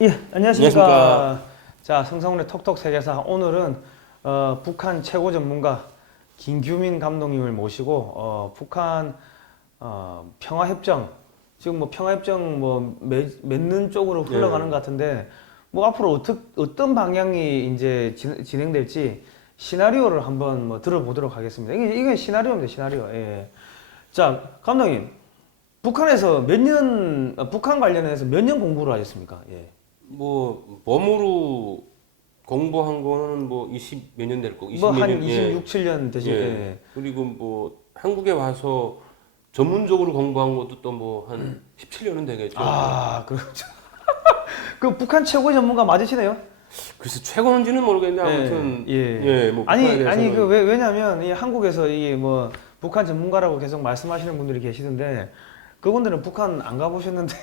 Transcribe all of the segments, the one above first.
예, 안녕하십니까. 안녕하십니까. 자, 성성훈의 톡톡 세계사. 오늘은 북한 최고 전문가 김규민 감독님을 모시고 북한 평화협정, 지금 뭐 평화협정 뭐 맺는 쪽으로 흘러가는 것 같은데 뭐 앞으로 어떤 방향이 이제 진행될지 시나리오를 한번 뭐 들어보도록 하겠습니다. 이게 시나리오입니다, 시나리오. 예. 자, 감독님, 북한 관련해서 몇 년 공부를 하셨습니까? 예. 뭐 몸으로 공부한 거는 뭐 20 몇 년 될 거고 20 뭐 몇 한 년. 26, 7년 되시. 예. 예. 그리고 뭐 한국에 와서 전문적으로 공부한 것도 또 뭐 한 17년은 되겠죠. 아, 그렇죠. 그 북한 최고 전문가 맞으시네요? 그래서 최고인지는 모르겠는데 아무튼 예. 뭐 아니, 북한에 대해서는 아니 그 왜냐면 이 한국에서 이게 뭐 북한 전문가라고 계속 말씀하시는 분들이 계시던데 그분들은 북한 안 가보셨는데.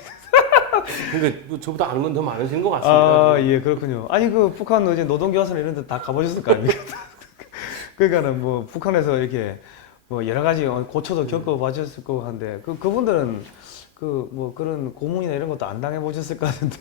근데 뭐 저보다 아는 건 더 많으신 것 같습니다. 아, 예, 그렇군요. 아니 그 북한 이제 노동교환선 이런 데 다 가보셨을 거 아닙니까? 그러니까는 뭐 북한에서 이렇게 뭐 여러 가지 고초도 겪어보셨을 거고 한데 그분들은 그 뭐 그런 고문이나 이런 것도 안 당해보셨을 것 같은데.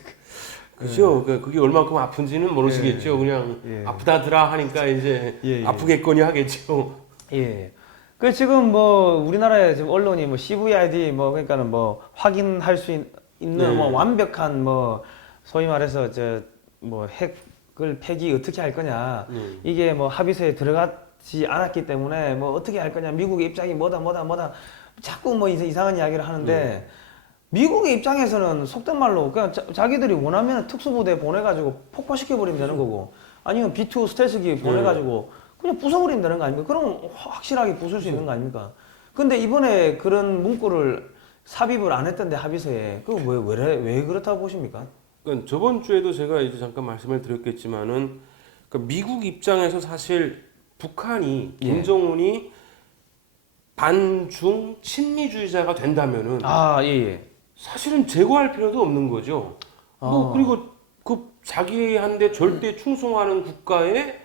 그죠? 그게 얼마큼 아픈지는 모르시겠죠. 그냥 예. 아프다더라 하니까 이제 예, 예. 아프겠거니 하겠죠. 예. 그 지금 뭐 우리나라의 지금 언론이 뭐 CVID 뭐 그러니까는 뭐 확인할 수 있는 뭐 완벽한 뭐 소위 말해서 저 뭐 핵을 폐기 어떻게 할 거냐 이게 뭐 합의서에 들어가지 않았기 때문에 뭐 어떻게 할 거냐 미국의 입장이 뭐다 자꾸 뭐 이상한 이야기를 하는데 미국의 입장에서는 속된 말로 그냥 자기들이 원하면 특수부대 보내가지고 폭파시켜 버리면 되는 거고 아니면 B2 스텔스기 보내가지고 그냥 부숴버리면 되는 거 아닙니까? 그럼 확실하게 부술 수 있는 거 아닙니까? 근데 이번에 그런 문구를 삽입을 안 했던데 합의서에 그거 왜 그렇다고 보십니까? 그러니까 저번 주에도 제가 이제 잠깐 말씀을 드렸겠지만은 그러니까 미국 입장에서 사실 북한이 김정은이 반중 친미주의자가 된다면은 예. 사실은 제거할 필요도 없는 거죠. 뭐 그리고 그 자기한테 절대 충성하는 국가에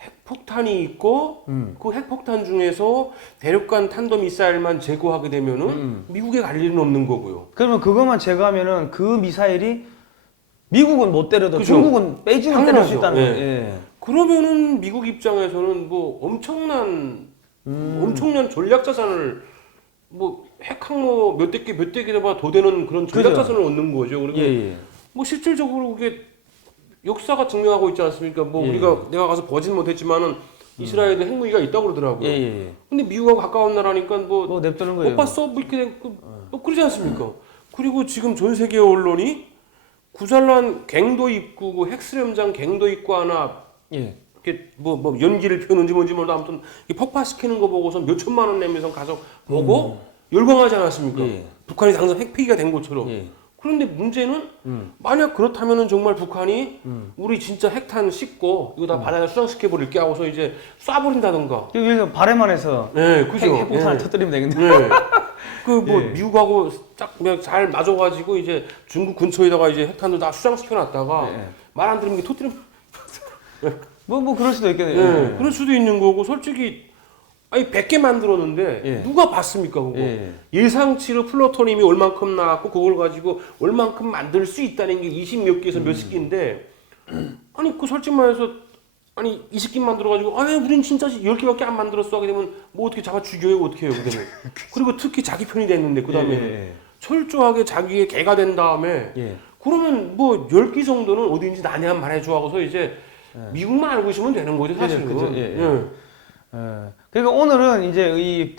핵폭탄이 있고 그 핵폭탄 중에서 대륙간 탄도 미사일만 제거하게 되면은 미국에 갈 일은 없는 거고요. 그러면 그것만 제거하면은 그 미사일이 미국은 못 때려도 그죠? 중국은 베이징은 때릴 수 당연하죠. 있다는 예. 거예요. 예. 그러면은 미국 입장에서는 뭐 엄청난 전략 자산을 뭐 핵항모 몇 대 개가 더 되는 그런 전략 그죠. 자산을 얻는 거죠. 그리고 예. 뭐 실질적으로 그게 역사가 증명하고 있지 않습니까? 뭐 내가 가서 보진 못했지만은 이스라엘에 핵무기가 있다고 그러더라고요. 예. 근데 미국하고 가까운 나라니까 뭐 냅두는 거예요. 못 봤어? 뭐 이렇게 뭐 그러지 않습니까? 그리고 지금 전 세계 언론이 구잘란 갱도 입구, 그 핵수렴장 갱도 입구 하나 예. 이렇게 뭐 연기를 펴는지 뭔지 몰라도 아무튼 폭파시키는 거 보고서 몇 천만 원 내면서 가서 보고 열광하지 않았습니까? 예. 북한이 당장 핵폐기가 된 것처럼. 예. 그런데 문제는 만약 그렇다면은 정말 북한이 우리 진짜 핵탄 씻고 이거 다 바다에 수상시켜 버릴게 하고서 이제 쏴버린다던가. 여기서 발해만 해서 네, 그죠. 핵폭탄을 터뜨리면 되겠네. 네. 그 뭐 예. 미국하고 딱 잘 맞아가지고 이제 중국 근처에다가 이제 핵탄도 다 수상시켜 놨다가 예. 말 안 들으면 터뜨리면 뭐 그럴 수도 있겠네요. 네, 그럴 수도 있는 거고 솔직히 아니 100개 만들었는데 예. 누가 봤습니까 그거? 예. 예상치로 플루토늄이 얼만큼 나왔고 그걸 가지고 얼만큼 만들 수 있다는 게 20몇 개에서 몇십 개인데 아니 그 솔직히 말해서 아니 20개 만들어가지고 아니 우린 진짜 10개밖에 안 만들었어 하게 되면 뭐 어떻게 잡아 죽여요 어떻게 해요 그러면 그리고 특히 자기 편이 됐는데 그 다음에 예. 철저하게 자기의 개가 된 다음에 예. 그러면 뭐 10개 정도는 어디인지 나한테 말해줘 하고서 이제 미국만 알고 있으면 되는 거죠 사실은. 그죠. 그러니까 오늘은 이제 이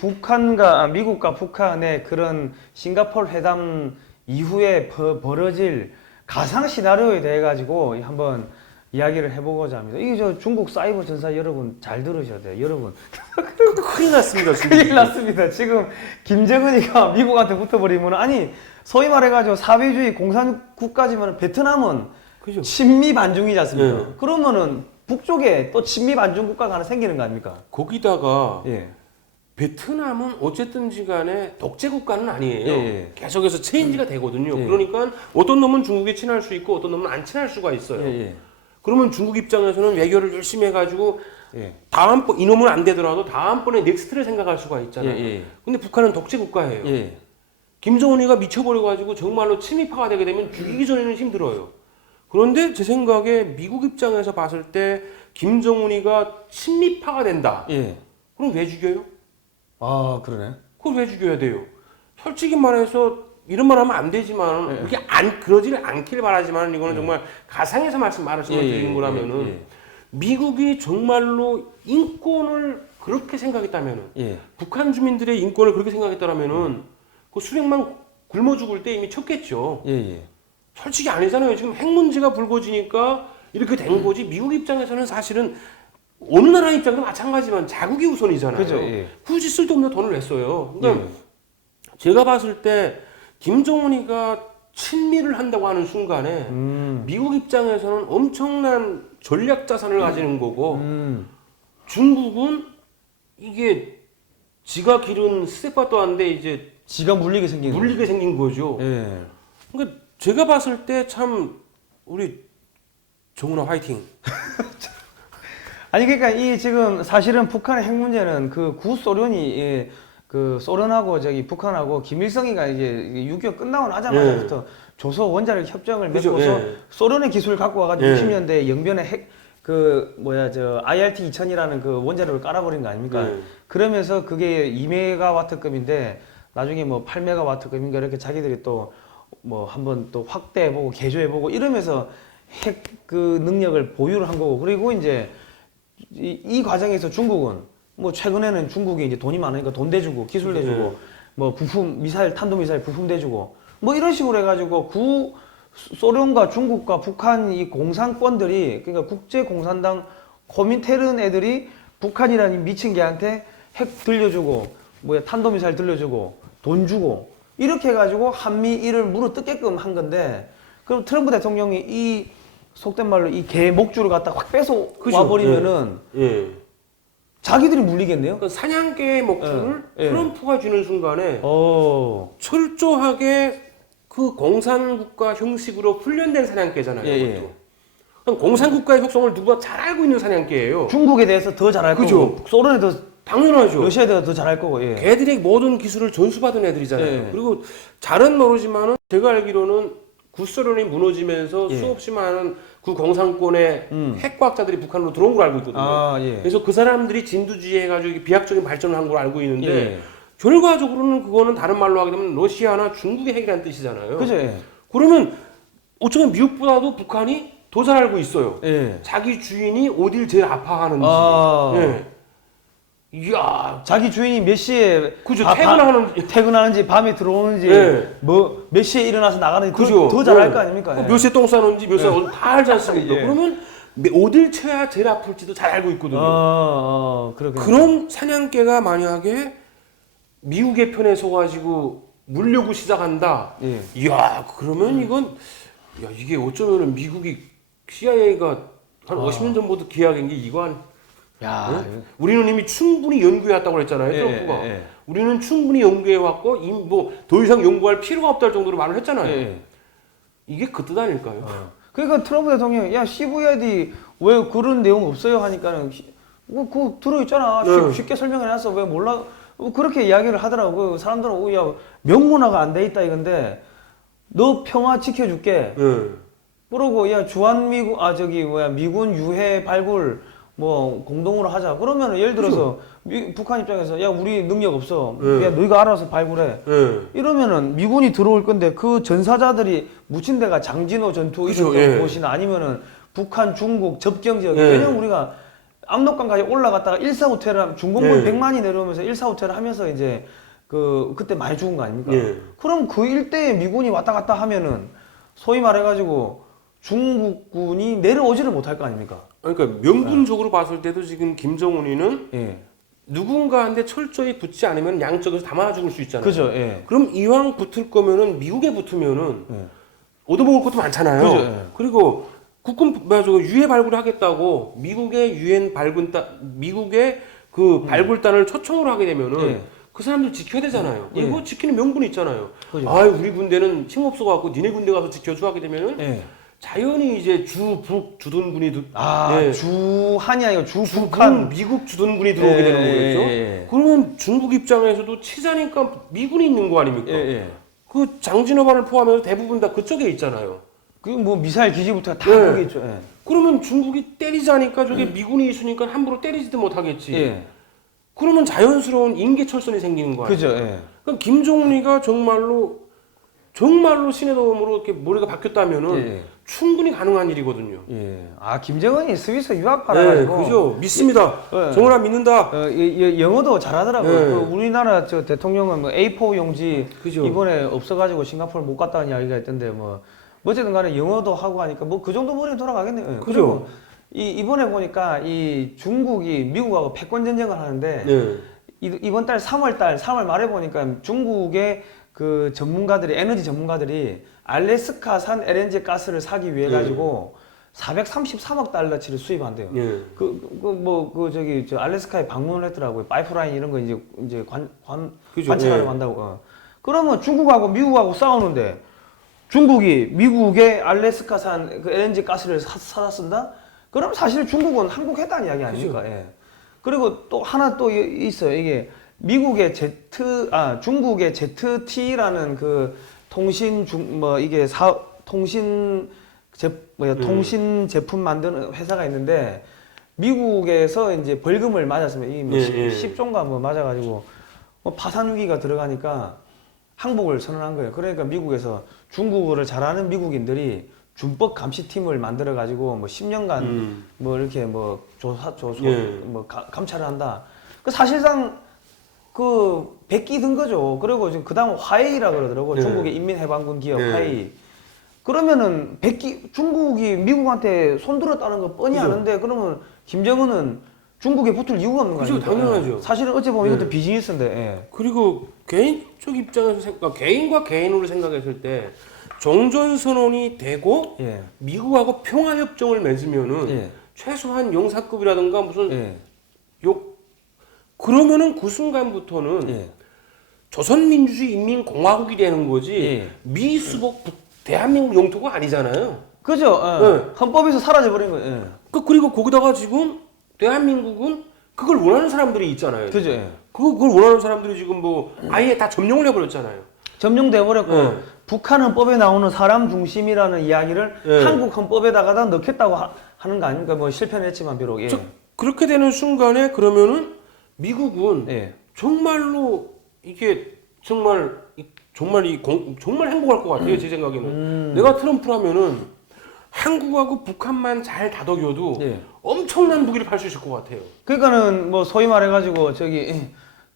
미국과 북한의 그런 싱가포르 회담 이후에 벌어질 가상 시나리오에 대해 가지고 한번 이야기를 해보고자 합니다. 이게 저 중국 사이버 전사 여러분 잘 들으셔야 돼요. 여러분 큰일 났습니다 지금. 큰일 났습니다. 지금 김정은이가 미국한테 붙어버리면 아니 소위 말해가지고 사회주의 공산국가지만 베트남은 그죠. 친미 반중이지 않습니까? 예. 그러면은 북쪽에 또 친미 반중 국가가 하나 생기는 거 아닙니까? 거기다가 예. 베트남은 어쨌든지 간에 독재 국가는 아니에요. 예. 계속해서 체인지가 되거든요. 예. 그러니까 어떤 놈은 중국에 친할 수 있고 어떤 놈은 안 친할 수가 있어요. 예. 그러면 중국 입장에서는 외교를 열심히 해가지고 예. 다음번 이놈은 안 되더라도 다음번에 넥스트를 생각할 수가 있잖아요. 예. 근데 북한은 독재 국가예요. 예. 김정은이가 미쳐버려가지고 정말로 친미파가 되게 되면 죽이기 전에는 힘들어요. 그런데 제 생각에 미국 입장에서 봤을 때 김정은이가 친미파가 된다. 예. 그럼 왜 죽여요? 아, 그러네. 그걸 왜 죽여야 돼요? 솔직히 말해서 이런 말 하면 안 되지만 예. 그렇게 그러지는 않길 바라지만 이거는 정말 가상에서 말씀을 드리는 거라면은 예. 미국이 정말로 인권을 그렇게 생각했다면은 예. 북한 주민들의 인권을 그렇게 생각했다면은 그 수령만 굶어 죽을 때 이미 쳤겠죠. 예. 예. 솔직히 아니잖아요. 지금 핵 문제가 불거지니까 이렇게 된 거지. 미국 입장에서는 사실은 어느 나라 입장도 마찬가지지만 자국이 우선이잖아요. 그죠. 예. 굳이 쓸데없는 돈을 냈어요. 그러니까 예. 제가 봤을 때 김정은이가 친미를 한다고 하는 순간에 미국 입장에서는 엄청난 전략 자산을 가지는 거고 중국은 이게 지가 기른 스테파도 한데 이제 지가 물리게 생긴 물리게 생긴 거죠. 예. 그러니까 제가 봤을 때 참 우리 정은아 화이팅. 아니 그러니까 이 지금 사실은 북한의 핵 문제는 그 구소련이 예, 그 소련하고 저기 북한하고 김일성이가 이제 6.25 끝나고 나자마자부터 조소 원자력 협정을 그죠, 맺고서 예. 소련의 기술을 갖고 와가지고 예. 60년대 영변에 핵 그 뭐야 저 IRT 2000이라는 그 원자력을 깔아버린 거 아닙니까? 예. 그러면서 그게 2메가와트급인데 나중에 뭐 8메가와트급인가 이렇게 자기들이 또 뭐 한번 또 확대해보고 개조해보고 이러면서 핵 그 능력을 보유를 한 거고 그리고 이제 이 과정에서 중국은 뭐 최근에는 중국이 이제 돈이 많으니까 돈 대주고 기술 대주고 뭐 부품 미사일 탄도미사일 부품 대주고 뭐 이런 식으로 해가지고 소련과 중국과 북한 이 공산권들이 그러니까 국제 공산당 코민테른 애들이 북한이라는 이 미친 개한테 핵 들려주고 뭐야 탄도미사일 들려주고 돈 주고 이렇게 해가지고 한미일을 물어뜯게끔 한 건데 그럼 트럼프 대통령이 이 속된 말로 이 개 목줄을 갖다 확 뺏어 그죠. 와버리면은 예. 자기들이 물리겠네요. 그 사냥개의 목줄을 예. 예. 트럼프가 주는 순간에 어. 철저하게 그 공산국가 형식으로 훈련된 사냥개잖아요. 예, 예. 그것도. 그럼 공산국가의 속성을 누가 잘 알고 있는 사냥개예요. 중국에 대해서 더 잘할 그죠. 거고 소련에 더 당연하죠. 러시아에 대해서 더 잘할 거고. 예. 걔들이 모든 기술을 전수받은 애들이잖아요. 예. 그리고 잘은 모르지만은 제가 알기로는 구소련이 무너지면서 예. 수없이 많은 그 공산권의 핵과학자들이 북한으로 들어온 걸 알고 있거든요. 아, 예. 그래서 그 사람들이 진두지휘 해가지고 비약적인 발전을 한 걸 알고 있는데 예. 결과적으로는 그거는 다른 말로 하게 되면 러시아나 중국의 핵이라는 뜻이잖아요. 그죠. 예. 그러면 어쩌면 미국보다도 북한이 더 잘 알고 있어요. 예. 자기 주인이 어딜 제일 아파하는지. 아. 예. 이야. 자기 주인이 몇 시에 그죠. 퇴근하는지. 퇴근하는지 밤에 들어오는지 예. 뭐 몇 시에 일어나서 나가는지 그죠. 더 잘할 예. 거 아닙니까? 예. 몇 시에 똥 싸는지 몇 시에 다 알지 않습니까? 예. 그러면 어딜 쳐야 제일 아플지도 잘 알고 있거든요. 그렇게. 그런 사냥개가 만약에 미국의 편에 서가지고 물려고 시작한다. 예. 이야, 그러면 이건, 야, 이게 어쩌면은 미국이 CIA가 한 50년 전부터 기약한 게 이거 한, 야. 우리는 이미 충분히 연구해왔다고 그랬잖아요, 예, 트럼프가. 예, 예. 우리는 충분히 연구해왔고, 이미 뭐, 더 이상 연구할 필요가 없다는 정도로 말을 했잖아요. 예. 이게 그 뜻 아닐까요? 그러니까 트럼프 대통령이 야 CVID 왜 그런 내용 없어요 하니까는 뭐 그거 들어있잖아 쉽게 설명해놨어 왜 몰라 그렇게 이야기를 하더라고요. 사람들은 야 명문화가 안 돼 있다 이건데 너 평화 지켜줄게. 그러고 야 주한미군 미군 유해 발굴 뭐 공동으로 하자. 그러면 예를 들어서 북한 입장에서 야 우리 능력 없어. 야 너희가 알아서 발굴해. 이러면은 미군이 들어올 건데 그 전사자들이 묻힌 데가 장진호 전투 그죠, 있었던 곳이나 아니면은 북한 중국 접경 지역. 왜냐면 우리가 압록강까지 올라갔다가 145태를 하면 중공군 100만이 내려오면서 145태를 하면서 이제 그때 많이 죽은 거 아닙니까? 그럼 그 일대에 미군이 왔다 갔다 하면은 소위 말해가지고 중국군이 내려오지를 못할 거 아닙니까? 그러니까 명분적으로 봤을 때도 지금 김정은이는 예. 누군가한테 철저히 붙지 않으면 양쪽에서 다 맞아 죽을 수 있잖아요. 그죠. 예. 그럼 이왕 붙을 거면은 미국에 붙으면은 얻어먹을 것도 많잖아요. 그죠, 예. 그리고 국군 유해 발굴을 하겠다고 미국의 미국의 그 발굴단을 초청을 하게 되면은 예. 그 사람들 지켜야 되잖아요. 그리고 지키는 명분이 있잖아요. 그죠. 아, 우리 군대는 힘 없어갖고 니네 군대 가서 지켜줘 하게 되면은 예. 자연히 이제 주북 주둔군이 주한이 아니고 주북한 미국 주둔군이 들어오게 되는 거겠죠. 그러면 중국 입장에서도 치자니까 미군이 있는 거 아닙니까? 그 장진호반을 포함해서 대부분 다 그쪽에 있잖아요. 그 뭐 미사일 기지부터 다 네. 거기 있죠. 예. 그러면 중국이 때리자니까 저게 미군이 있으니까 함부로 때리지도 못하겠지. 예. 그러면 자연스러운 인계철선이 생기는 거야. 그죠. 예. 그럼 김 종리가 정말로 신의 도움으로 이렇게 머리가 바뀌었다면은 예. 충분히 가능한 일이거든요. 예. 아 김정은이 스위스 유학 네, 가가지고 그죠. 믿습니다. 예. 정은아 믿는다. 영어도 잘하더라고요. 네. 그 우리나라 저 대통령은 뭐 A4 용지 그죠. 이번에 없어가지고 싱가포르 못 갔다는 이야기가 있던데 뭐 어쨌든 간에 영어도 하고 하니까 뭐 그 정도 머리는 돌아가겠네요. 예. 그죠. 그리고 이번에 보니까 이 중국이 미국하고 패권 전쟁을 하는데 네. 이번 달 3월 말에 보니까 중국의 그 전문가들이 에너지 전문가들이 알래스카산 LNG 가스를 사기 위해 가지고 433억 달러치를 수입한대요. 예. 저기 저 알래스카에 방문을 했더라고요. 파이프라인 이런 거 이제 그죠. 관찰하러 예. 간다고. 그러면 중국하고 미국하고 싸우는데 중국이 미국의 알래스카산 그 LNG 가스를 사다 쓴다? 그럼 사실 중국은 한국 했다는 이야기 아닙니까? 예. 그리고 또 하나 또 있어요. 이게 미국의 중국의 ZT라는 그 통신 통신 제품 만드는 회사가 있는데 미국에서 이제 벌금을 맞았으면 이게 뭐 예, 10조인가 뭐 맞아가지고 뭐 파산 위기가 들어가니까 항복을 선언한 거예요. 그러니까 미국에서 중국어를 잘하는 미국인들이 준법 감시팀을 만들어 가지고 뭐 10년간 뭐 이렇게 뭐 감찰을 한다. 그 사실상 그 백기 든 거죠. 그리고 지금 그다음 화웨이라 그러더라고. 네. 중국의 인민해방군 기업 네. 화웨이. 그러면은 중국이 미국한테 손들었다는 거 뻔히 그죠. 아는데 그러면 김정은은 중국에 붙을 이유가 없는 거 그죠, 아닙니까? 당연하죠. 예. 사실은 어찌 보면 네. 이것도 비즈니스인데. 예. 그리고 개인적 입장에서 개인과 개인으로 생각했을 때 정전선언이 되고 예. 미국하고 평화협정을 맺으면은 예. 최소한 용사급이라든가 무슨 예. 그러면은 그 순간부터는 예. 조선민주주의 인민공화국이 되는 거지 예. 미수복 대한민국 영토가 아니잖아요. 그죠? 예. 네. 헌법에서 사라져 버린 거예요. 예. 그리고 거기다가 지금 대한민국은 그걸 원하는 사람들이 있잖아요. 그죠? 예. 그걸 원하는 사람들이 지금 뭐 아예 다 점령을 해버렸잖아요. 점령돼 버렸고 예. 북한 헌법에 나오는 사람 중심이라는 이야기를 예. 한국 헌법에다가 넣겠다고 하는 거 아닙니까? 뭐 실패는 했지만 비록. 예. 그렇게 되는 순간에 그러면은 미국은 예. 정말로 이게 정말 행복할 것 같아요. 제 생각에는. 내가 트럼프라면은 한국하고 북한만 잘 다독여도 예. 엄청난 무기를 팔 수 있을 것 같아요. 그러니까는 뭐 소위 말해가지고 저기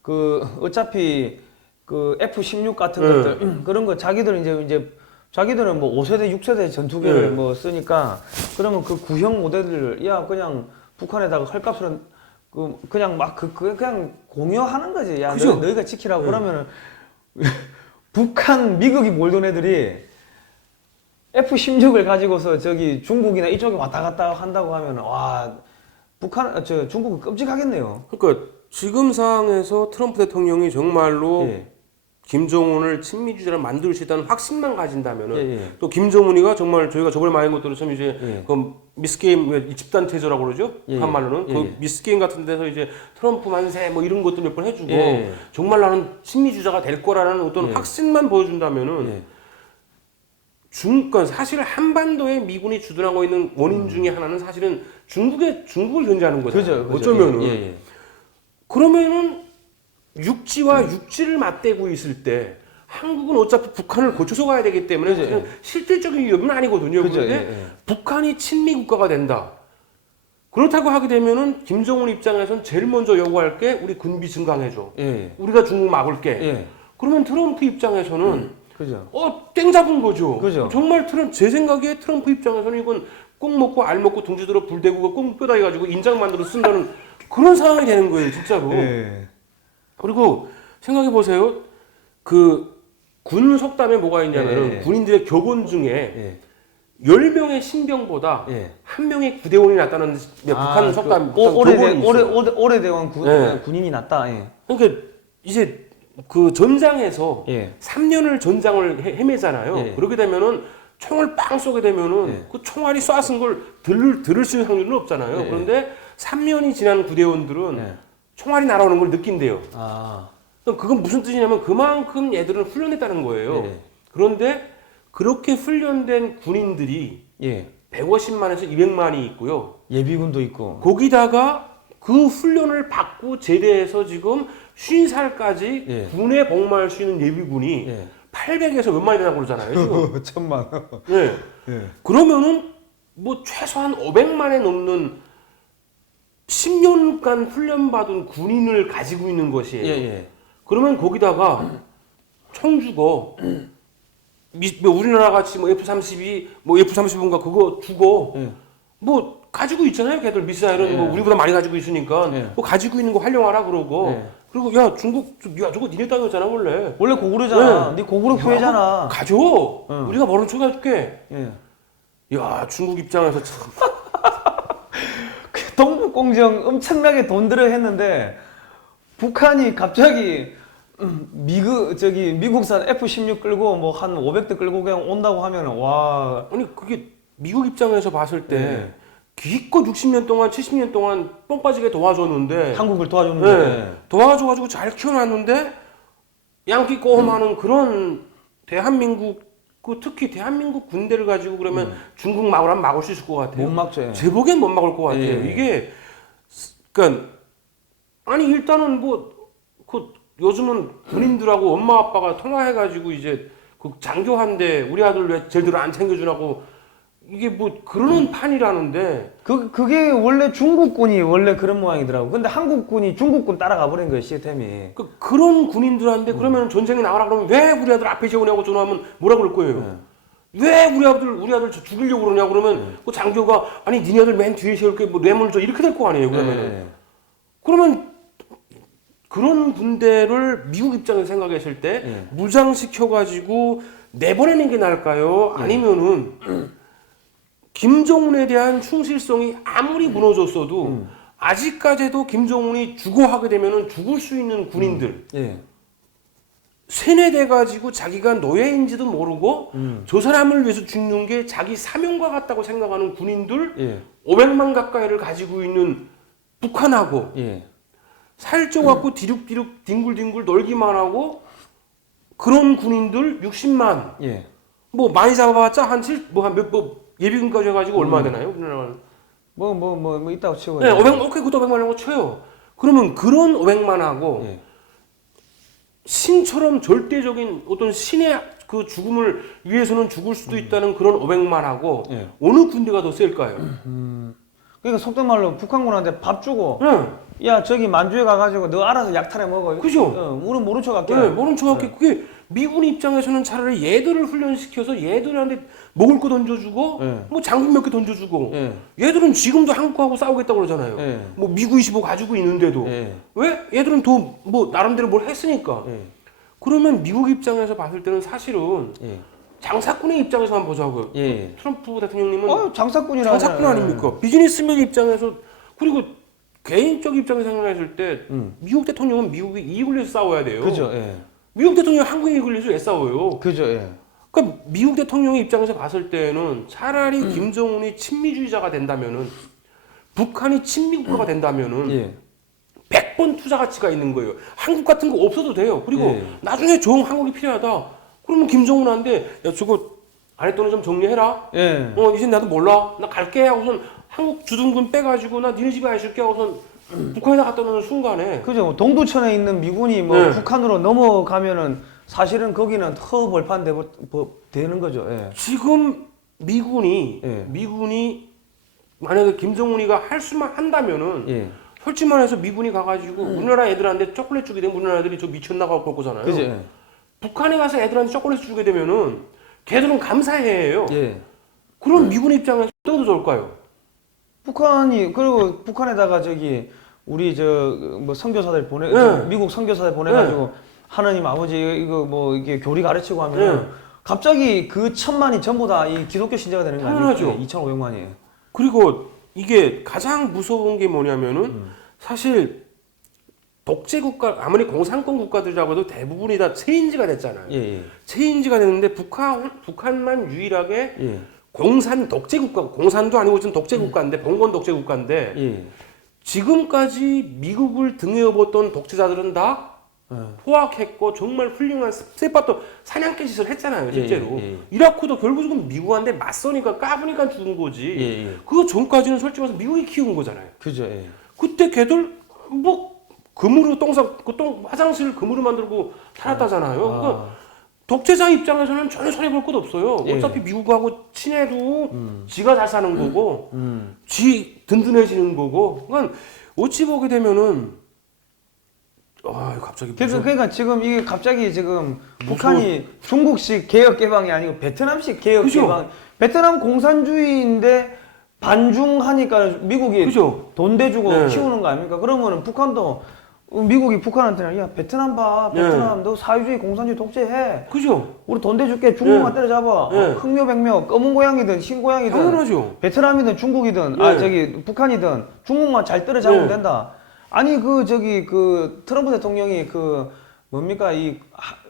그 어차피 그 F-16 같은 네. 것들 그런 거 자기들은 이제 자기들은 뭐 5세대, 6세대 전투기를 네. 뭐 쓰니까 그러면 그 구형 모델을 야 그냥 북한에다가 헐값으로 그냥 막 그냥 공유하는 거지. 야 그죠? 너희가 지키라고 네. 그러면은 미국이 몰던 애들이 F-16을 가지고서 저기 중국이나 이쪽에 왔다 갔다 한다고 하면 와 중국은 끔찍하겠네요. 그러니까 지금 상황에서 트럼프 대통령이 정말로 예. 김정은을 친미주의자로 만들 수 있다는 확신만 가진다면은 예, 예. 또 김정은이가 정말 저희가 저번에 말한 것들은 참 이제 예. 그 미스게임 집단 체제라고 그러죠. 예, 한말로는 예, 그 예. 미스게임 같은 데서 이제 트럼프 만세 뭐 이런 것도 몇 번 해주고 예. 정말 나는 친미주의자가 될 거라는 어떤 예. 확신만 보여준다면은 예. 그러니까 사실 한반도에 미군이 주둔하고 있는 원인 중에 하나는 사실은 중국을 견제하는 거잖아요. 그죠. 어쩌면은 예, 예. 그러면은 육지와 육지를 맞대고 있을 때 한국은 어차피 북한을 거쳐서 가야 되기 때문에 그죠, 사실은 실질적인 위협은 아니거든요. 그죠, 그런데 예, 예. 북한이 친미 국가가 된다. 그렇다고 하게 되면은 김정은 입장에선 제일 먼저 요구할 게 우리 군비 증강해줘. 예. 우리가 중국 막을게. 예. 그러면 트럼프 입장에서는 그죠. 땡 잡은 거죠. 그죠. 정말 제 생각에 트럼프 입장에서는 이건 꼭 먹고 알 먹고 둥지들어 불 대고 꽁 뼈다 해가지고 인장 만들어 쓴다는 그런 상황이 되는 거예요, 진짜로. 예. 그리고 생각해 보세요. 그 군 속담에 뭐가 있냐면은 예. 군인들의 격언 중에 예. 10명의 신병보다 예. 1명의 구대원이 낫다는 북한 속담. 격언이 있어요. 오래대원 예. 군인이 낫다. 예. 그러니까 이제 그 전장에서 예. 3년을 전장을 헤매잖아요. 예. 그렇게 되면은 총을 빵 쏘게 되면은 예. 그 총알이 쏴쓴 걸 들을 수 있는 확률은 없잖아요. 예. 그런데 3년이 지난 구대원들은 예. 총알이 날아오는 걸 느낀대요. 아. 그럼 그건 무슨 뜻이냐면 그만큼 얘들은 훈련했다는 거예요. 예. 그런데 그렇게 훈련된 군인들이 예. 150만에서 200만이 있고요. 예비군도 있고. 거기다가 그 훈련을 받고 제대해서 지금 50살까지 예. 군에 복무할 수 있는 예비군이 예. 800에서 몇 만이 되나 그러잖아요. 지금. 천만. 네. 예. 그러면은 뭐 최소한 500만에 넘는 10년간 훈련받은 군인을 가지고 있는 것이에요. 예, 예. 그러면 거기다가 총 주고 뭐 우리나라 같이 뭐 F-32, 뭐 F-35인가 그거 주고 예. 뭐 가지고 있잖아요. 걔들 미사일은 예. 뭐 우리보다 많이 가지고 있으니까 예. 뭐 가지고 있는 거 활용하라 그러고 예. 그리고 야 중국 야 저거 니네 땅이었잖아 원래. 원래 고구려잖아. 네 고구려 후예잖아. 가져. 응. 우리가 뭐는 초대해줄게. 예. 야 중국 입장에서 참. 그 동북공정 엄청나게 돈 들여 했는데 북한이 갑자기 미국산 F-16 끌고 뭐 한 500대 끌고 그냥 온다고 하면 와. 아니 그게 미국 입장에서 봤을 때 네. 기껏 60년 동안 70년 동안 뻥 빠지게 도와줬는데 한국을 도와줬는데. 네. 도와줘가지고 잘 키워놨는데 양키 꼬험하는 그런 대한민국 그 특히 대한민국 군대를 가지고 그러면 중국 막으라면 막을 수 있을 것 같아요. 못 막죠. 예. 제 보기엔 못 막을 것 같아요. 예. 이게 그러니까 아니 일단은 뭐 그 요즘은 군인들하고 엄마 아빠가 통화해가지고 이제 그 장교한데 우리 아들 왜 제대로 안 챙겨주라고 이게 뭐 그러는 판이라는데 그게 원래 중국군이 원래 그런 모양이더라고. 근데 한국군이 중국군 따라가 버린 거예요, 시스템이. 그런 군인들한테 그러면 전쟁에 나가라 그러면 왜 우리 아들 앞에 세우냐고 전화하면 뭐라 그럴 거예요? 왜 우리 아들 저 죽이려고 그러냐 그러면 그 장교가 아니 니네 아들 맨 뒤에 세울게 뭐 뇌물 줘 이렇게 될 거 아니에요 그러면은. 그러면 그런 군대를 미국 입장에서 생각했을 때 무장시켜가지고 내보내는 게 나을까요? 아니면은 김정은에 대한 충실성이 아무리 무너졌어도 아직까지도 김정은이 주고하게 되면은 죽을 수 있는 군인들 예. 세뇌돼 가지고 자기가 노예인지도 모르고 저 사람을 위해서 죽는 게 자기 사명과 같다고 생각하는 군인들 예. 500만 가까이를 가지고 있는 북한하고 예. 살쪄갖고 디룩디룩 뒹굴뒹굴 놀기만 하고 그런 군인들 60만 예. 뭐 많이 잡아봤자 뭐 예비군까지 해가지고 얼마 되나요? 우리나라는 뭐 있다고 치고. 네, 500만 오케이 그것도 500만이라고 쳐요. 그러면 그런 500만하고 예. 신처럼 절대적인 어떤 신의 그 죽음을 위해서는 죽을 수도 있다는 그런 500만하고 예. 어느 군대가 더 셀까요? 그러니까 속된 말로 북한군한테 밥 주고 응. 야 저기 만주에 가가지고 너 알아서 약탈해 먹어. 그죠? 우리는 모른 척 할게. 네, 모른 척할게. 그게 미군 입장에서는 차라리 얘들을 훈련시켜서 얘들한테 먹을 거 던져주고 네. 뭐 장군 몇 개 던져주고 예. 얘들은 지금도 한국하고 싸우겠다고 그러잖아요. 예. 뭐 미구 25 가지고 있는데도 예. 왜? 얘들은 더 뭐 나름대로 뭘 했으니까. 예. 그러면 미국 입장에서 봤을 때는 사실은 예. 장사꾼의 입장에서만 보자고요. 예. 트럼프 대통령님은 장사꾼이라. 장사꾼 아닙니까? 비즈니스맨 입장에서 그리고 개인적 입장에서 생각했을 때 미국 대통령은 미국의 이익을 위해서 싸워야 돼요. 그죠. 예. 미국 대통령이 한국의 이익을 위해서 왜 싸워요? 그죠. 예. 그러니까 미국 대통령의 입장에서 봤을 때는 차라리 김정은이 친미주의자가 된다면은 북한이 친미국가가 된다면은 예. 100번 투자 가치가 있는 거예요. 한국 같은 거 없어도 돼요. 그리고 예. 나중에 정 한국이 필요하다. 그러면 김정은한테 야 저거 아랫돈을 좀 정리해라. 예. 이제 나도 몰라. 나 갈게 하고선 한국 주둔군 빼가지고 나 니네 집에 안 있을게 하고선 북한에다 갖다 놓는 순간에 그죠. 동두천에 있는 미군이 뭐 네. 북한으로 넘어가면은 사실은 거기는 허벌판 되는 거죠. 예. 지금 미군이 예. 만약에 김정은이가 할 수만 한다면은 예. 솔직히 말해서 미군이 가가지고 우리나라 애들한테 초콜릿 주게 되면 우리나라 애들이 저 미쳤나가 그럴 거잖아요. 그죠. 예. 북한에 가서 애들한테 초콜릿 주게 되면은 걔들은 감사해요. 예. 그럼 미군 입장에서 어떤 게 좋을까요? 그리고 북한에다가 저기 우리 뭐 선교사들 네. 미국 선교사들 보내가지고 하나님 아버지 이거 뭐 이게 교리 가르치고 하면 갑자기 그 1000만이 전부 다 이 기독교 신자가 되는 거 아니에요? 당연하죠. 2,500만이. 그리고 이게 가장 무서운 게 뭐냐면은 사실 독재 국가 아무리 공산권 국가들이라고 해도 대부분이 다 체인지가 됐잖아요. 예. 예. 체인지가 됐는데 북한만 유일하게 예. 공산 독재 국가, 공산도 아니고 지금 독재 국가인데 봉건 독재 국가인데 예. 지금까지 미국을 등에 업었던 독재자들은 다 포악했고 정말 훌륭한 스테파도 사냥개 짓을 했잖아요, 실제로. 예. 이라크도 결국은 미국한테 맞서니까 까부니까 죽은 거지. 예. 그거 전까지는 솔직히 말해서 미국이 키운 거잖아요. 그죠. 예. 그때 걔들 뭐 금으로 화장실 금으로 만들고 살았다잖아요. 그러니까 독재자 입장에서는 전혀 손해볼 것 없어요. 예. 어차피 미국하고 친해도 지가 잘 사는 거고, 지 든든해지는 거고. 그러니까 어찌 보게 되면은 갑자기 그러니까 지금 이게 갑자기 지금 북한이 중국식 개혁 개방이 아니고 베트남식 개혁 그죠? 개방. 베트남 공산주의인데 반중하니까 미국이 그죠? 돈 대주고 네. 키우는 거 아닙니까? 그러면은 북한도 미국이 북한한테는 야 베트남 봐, 베트남 너 사회주의 공산주의 독재해. 그죠? 우리 돈 대줄게. 중국만 네. 때려잡아. 네. 흑묘백묘 검은 고양이든 흰 고양이든 당연하죠. 베트남이든 중국이든 북한이든 중국만 잘 때려잡으면 된다. 아니 그 트럼프 대통령이 뭡니까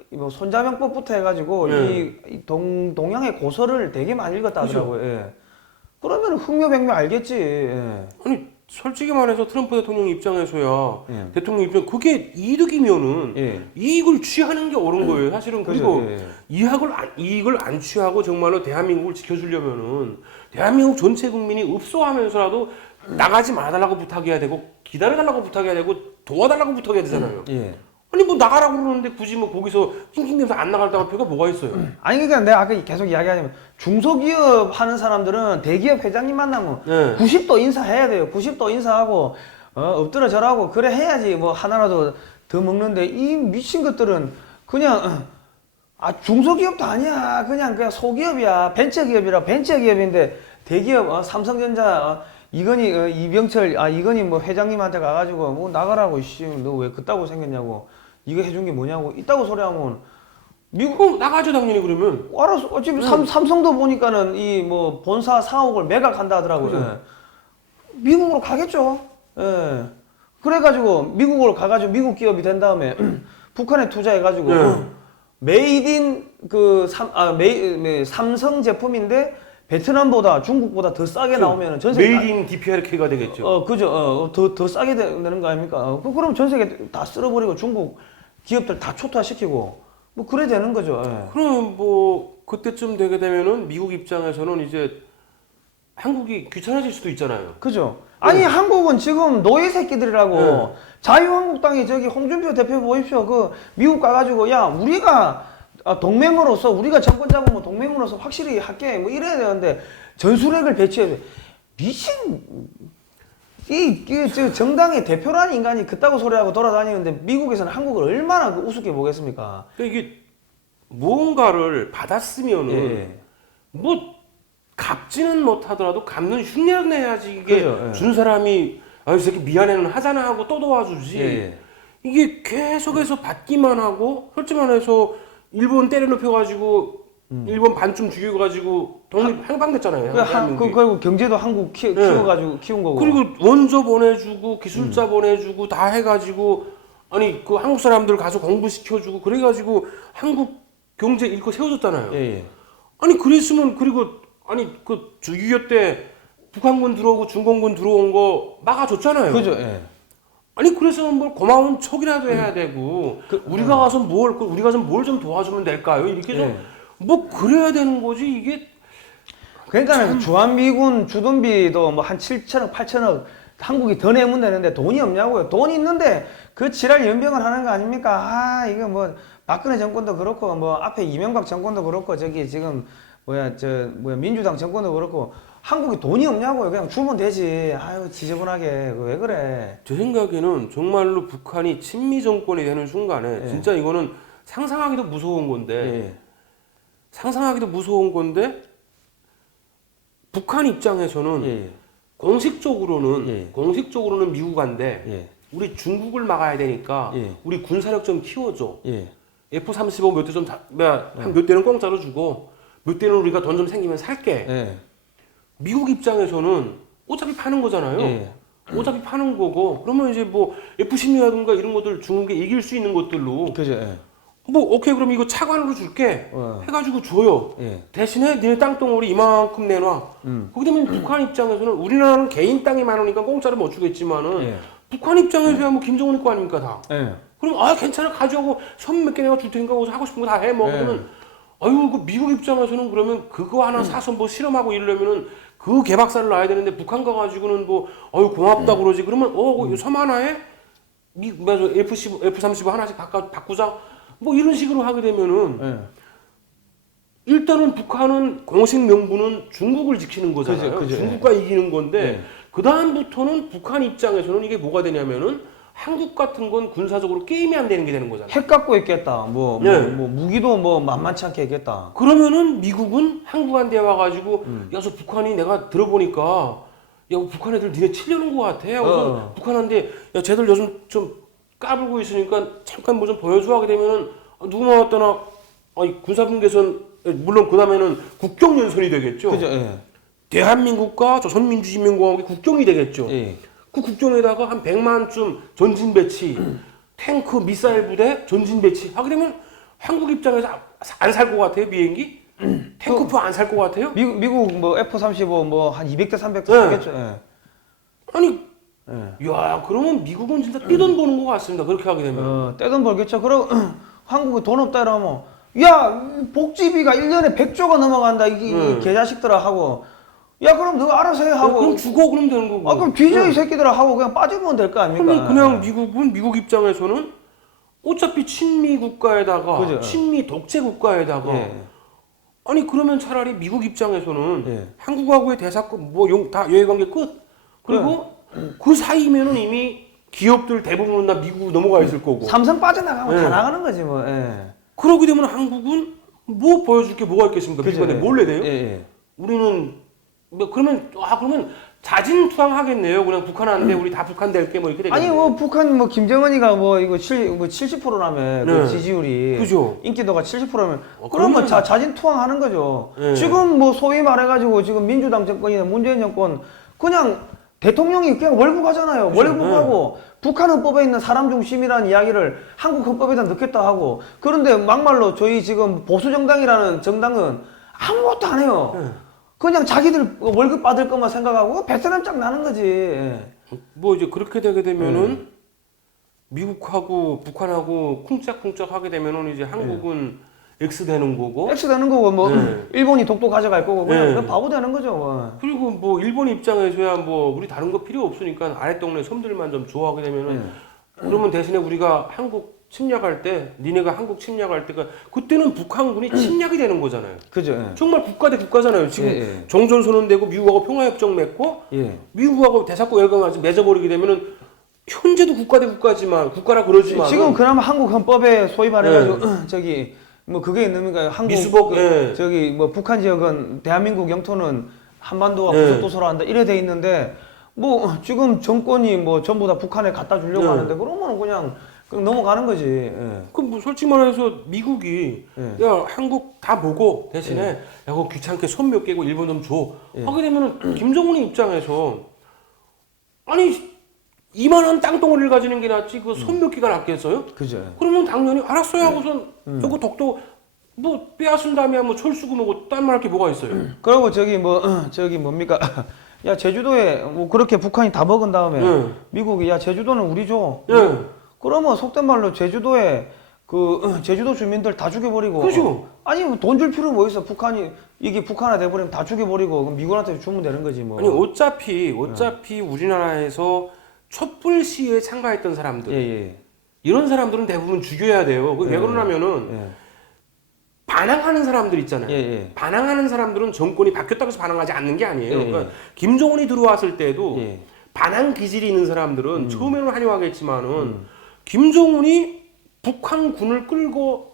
뭐 손자병법부터 해가지고 이 동양의 고서를 되게 많이 읽었다 하더라고요. 예. 그러면 흑묘백묘 알겠지. 예. 아니 솔직히 말해서 트럼프 대통령 입장에서야 예. 대통령 입장 그게 이득이면은 예. 이익을 취하는 게 옳은 거예요. 사실은 그리고 그죠, 예. 이익을 안 취하고 정말로 대한민국을 지켜주려면은 대한민국 전체 국민이 읍소하면서라도 나가지 말아달라고 부탁해야 되고 기다려달라고 부탁해야 되고 도와달라고 부탁해야 되잖아요. 예. 아니 뭐 나가라고 그러는데 굳이 뭐 거기서 낑낑대면서 안 나갈 필요가 뭐가 있어요? 아니 그러니까 내가 아까 계속 이야기하자면 중소기업 하는 사람들은 대기업 회장님 만나면 네. 90도 인사해야 돼요. 90도 인사하고 엎드려 절하고 그래 해야지 뭐 하나라도 더 먹는데 이 미친 것들은 그냥 중소기업도 아니야. 그냥 소기업이야. 벤처기업인데 대기업 삼성전자 이병철 이건희 뭐 회장님한테 가가지고 뭐 나가라고 너 왜 그따구 생겼냐고 이거 해준 게 뭐냐고 이따구 소리하면 미국 나가죠 당연히 그러면. 알았어. 어차피 삼성도 보니까는 이 뭐 본사 사옥을 매각한다 하더라고요. 예. 미국으로 가겠죠. 예. 그래가지고 미국으로 가가지고 미국 기업이 된 다음에 북한에 투자해가지고 메이드인 삼성 제품인데 베트남보다 중국보다 더 싸게 나오면 전 세계 메이드 인 DPRK가 되겠죠. 그죠. 더 싸게 되는 거 아닙니까? 그럼 전 세계 다 쓸어버리고 중국 기업들 다 초토화시키고 뭐 그래 되는 거죠. 예. 그럼 뭐 그때쯤 되게 되면은 미국 입장에서는 이제 한국이 귀찮아질 수도 있잖아요. 그죠. 아니 한국은 지금 노예 새끼들이라고 네. 자유한국당이 홍준표 대표 보십시오. 미국 가가지고 야 우리가 동맹으로서 우리가 정권 잡으면 동맹으로서 확실히 할게 뭐 이래야 되는데 전술핵을 배치해야 돼. 미친 저 정당의 대표라는 인간이 그따구 소리하고 돌아다니는데 미국에서는 한국을 얼마나 우습게 보겠습니까? 그러니까 이게 무언가를 받았으면은 예. 뭐 갚지는 못하더라도 갚는 흉내를 내야지 이게 그죠, 예. 준 사람이 이 새끼 미안해는 하잖아 하고 또 도와주지. 예. 이게 계속해서 받기만 하고 솔직히 말해서 일본 때려눕혀가지고 일본 반쯤 죽여가지고 해방됐잖아요. 그리고 경제도 한국 키워가지고 키운 거고. 그리고 원조 보내주고 기술자 보내주고 다 해가지고 아니 그 한국 사람들 가서 공부시켜주고 그래가지고 한국 경제 일거 세워줬잖아요. 예. 아니 그랬으면 그리고 아니 그 6.25 때 북한군 들어오고 중공군 들어온 거 막아줬잖아요. 그죠. 예. 아니 그래서 뭐 고마운 척이라도 해야 되고 우리가 가서 뭘 좀 도와주면 될까요? 이렇게 좀 뭐 그래야 되는 거지 이게. 그러니까 주한미군 주둔비도 뭐 한 7천억 8천억 한국이 더 내면 되는데 돈이 없냐고요. 돈이 있는데 그 지랄 연병을 하는 거 아닙니까? 이거 뭐 박근혜 정권도 그렇고 뭐 앞에 이명박 정권도 그렇고 저기 지금 민주당 정권도 그렇고 한국이 돈이 없냐고요. 그냥 주면 되지. 아유 지저분하게 왜 그래? 제 생각에는 정말로 북한이 친미 정권이 되는 순간에 진짜 이거는 상상하기도 무서운 건데 상상하기도 무서운 건데 북한 입장에서는 공식적으로는 미국한데 우리 중국을 막아야 되니까 우리 군사력 좀 키워줘. F-35 몇 대 좀 몇 대는 공짜로 주고 몇 대는 우리가 돈 좀 생기면 살게. 미국 입장에서는 어차피 파는 거잖아요. 어차피 파는 거고 그러면 이제 뭐 F-16이라든가 이런 것들 중국에 이길 수 있는 것들로 그죠. 뭐 오케이 그럼 이거 차관으로 줄게 해가지고 줘요. 대신에 니네 땅덩어리 이만큼 내놔. 그렇게 되면 북한 입장에서는 우리나라는 개인 땅이 많으니까 공짜로 못 주겠지만은 북한 입장에서야 뭐 김정은이 거 아닙니까 다. 그럼 아 괜찮아 가져오고 선 몇 개 내가 줄 테니까 거기서 하고 싶은 거 다 해 뭐 그러면 아유 그 미국 입장에서는 그러면 그거 하나 사서 뭐 실험하고 이러려면은 그 개박살을 놔야 되는데 북한 가가지고는 뭐 어유 고맙다 그러지 그러면 섬 하나에 맞아 F-35 하나씩 바꾸자 뭐 이런 식으로 하게 되면은 일단은 북한은 공식 명분은 중국을 지키는 거잖아요. 그죠, 중국과 이기는 건데 그 다음부터는 북한 입장에서는 이게 뭐가 되냐면은 한국 같은 건 군사적으로 게임이 안 되는 게 되는 거잖아요. 핵 갖고 있겠다. 뭐 무기도 뭐 만만치 않게 있겠다. 그러면은 미국은 한국한테 와가지고 야 저 북한이 내가 들어보니까 야 북한 애들 니네 치려는 것 같아. 그래서 북한한테 야 쟤들 요즘 좀 까불고 있으니까 잠깐 뭐 좀 보여줘 하게 되면은 누구나 왔더나 군사분계선 물론 그 다음에는 국경연선이 되겠죠. 그죠. 대한민국과 조선민주주의인민공화국의 국경이 되겠죠. 그 국경에다가 한 100만쯤 전진 배치, 탱크, 미사일 부대 전진 배치 하게 되면 한국 입장에서 안 살 것 같아요 비행기? 탱크포 안 살 것 같아요? 미국 뭐 F-35 뭐 한 200대 300대 사겠죠. 아니, 야 그러면 미국은 진짜 떼돈 버는 것 같습니다. 그렇게 하게 되면. 떼돈 벌겠죠. 그럼 한국에 돈 없다 이러면 야 복지비가 1년에 100조가 넘어간다 이 개자식들아 하고 야 그럼 너 알아서 해 하고 그럼 죽어 그러면 되는 거고. 그럼 뒤져 이 새끼들아 하고 그냥 빠지면 될 거 아닙니까? 그러면 그냥 미국 입장에서는 어차피 친미 국가에다가 그죠. 친미 독재 국가에다가 아니 그러면 차라리 미국 입장에서는 한국하고의 대사권 다 여해관계 끝. 그리고 그 사이면은 이미 기업들 대부분은 다 미국 넘어가 있을 거고. 삼성 빠져나가면 다 나가는 거지 뭐. 그러게 되면 한국은 뭐 보여줄 게 뭐가 있겠습니까? 미국한테 뭘 내대요? 우리는 그러면 자진투항 하겠네요. 그냥 북한한테 우리 다 북한 될게 뭐 이렇게 되겠네요. 아니 뭐 북한 뭐 김정은이가 뭐 이거 70%라며 그 지지율이 그죠. 인기도가 70%라면 그러면 자진 투항하는 거죠. 지금 뭐 소위 말해가지고 지금 민주당 정권이나 문재인 정권 그냥 대통령이 그냥 월북하잖아요. 그죠. 월북하고 북한 헌법에 있는 사람 중심이라는 이야기를 한국 헌법에다 넣겠다 하고 그런데 막말로 저희 지금 보수 정당이라는 정당은 아무것도 안 해요. 그냥 자기들 월급 받을 것만 생각하고 배선함짝 나는 거지. 뭐 이제 그렇게 되게 되면은 미국하고 북한하고 쿵짝쿵짝 하게 되면은 이제 한국은 X 되는 거고. X 되는 거고 뭐 일본이 독도 가져갈 거고 그냥 바보 되는 거죠. 뭐. 그리고 뭐 일본 입장에서야 뭐 우리 다른 거 필요 없으니까 아래 동네 섬들만 좀 좋아하게 되면은 그러면 대신에 우리가 한국 침략할 때 니네가 한국 침략할 때가 그때는 북한군이 침략이 되는 거잖아요. 그죠. 정말 국가 대 국가잖아요. 지금 정전선언 되고 미국하고 평화협정 맺고 미국하고 대사권 열강까지 맺어버리게 되면은 현재도 국가 대 국가지만 국가라 그러지만 지금 그나마 한국 헌법에 소위 말해가지고 저기 뭐 그게 있는가 한국 미수복 저기 뭐 북한 지역은 대한민국 영토는 한반도가 부속도서로 한다 이래 돼 있는데 뭐 지금 정권이 뭐 전부 다 북한에 갖다 주려고 하는데 그러면 그냥 넘어가는 거지. 그럼 뭐 솔직히 말해서 미국이 야 한국 다 보고 대신에 야 그거 귀찮게 손 몇 개고 일본 좀 줘 하게 되면은 김정은의 입장에서 아니 이만한 땅덩어리를 가지는 게 낫지 그 손 몇 개가 낫겠어요? 그죠. 그러면 당연히 알았어요 하고선 저거 독도 뭐 빼앗은 다음에 뭐 철수고 뭐고 딴 말 할 게 뭐가 있어요? 그리고 저기 뭡니까? 야 제주도에 뭐 그렇게 북한이 다 먹은 다음에 미국이 야 제주도는 우리 줘. 그러면 속된 말로 제주도에 그 제주도 주민들 다 죽여버리고. 그죠. 아니 돈 줄 필요 뭐 있어? 북한이 이게 북한화 돼버리면 다 죽여버리고 그럼 미국한테 주면 되는 거지 뭐. 아니 어차피 우리나라에서 촛불 시위에 참가했던 사람들 이런 사람들은 대부분 죽여야 돼요. 왜 그러냐면은 반항하는 사람들 있잖아요. 반항하는 사람들은 정권이 바뀌었다고 해서 반항하지 않는 게 아니에요. 그러니까 김정은이 들어왔을 때도 반항 기질이 있는 사람들은 처음에는 환영하겠지만은 김정은이 북한군을 끌고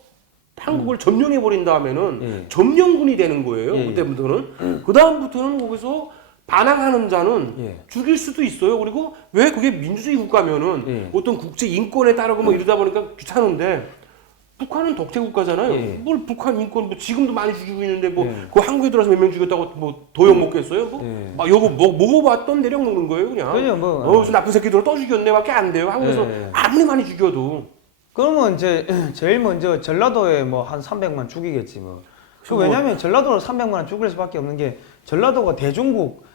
한국을 점령해 버린 다음에는 점령군이 되는 거예요. 그때부터는 그 다음부터는 거기서 반항하는 자는 죽일 수도 있어요. 그리고 왜 그게 민주주의 국가면은 어떤 국제 인권에 따르고 뭐 이러다 보니까 귀찮은데 북한은 독재 국가잖아요. 뭘 북한 인권 뭐 지금도 많이 죽이고 있는데 뭐 그 한국에 들어와서 몇 명 죽였다고 뭐 도용 먹겠어요? 뭐 요거 먹어봤던 대령 먹는 거예요 그냥. 그죠 뭐. 무슨 나쁜 새끼들 또 죽였네밖에 안 돼요. 한국에서 아무리 많이 죽여도. 그러면 이제 제일 먼저 전라도에 뭐 한 300만 죽이겠지 뭐. 그 왜냐면 전라도를 300만 죽일 수밖에 없는 게 전라도가 대중국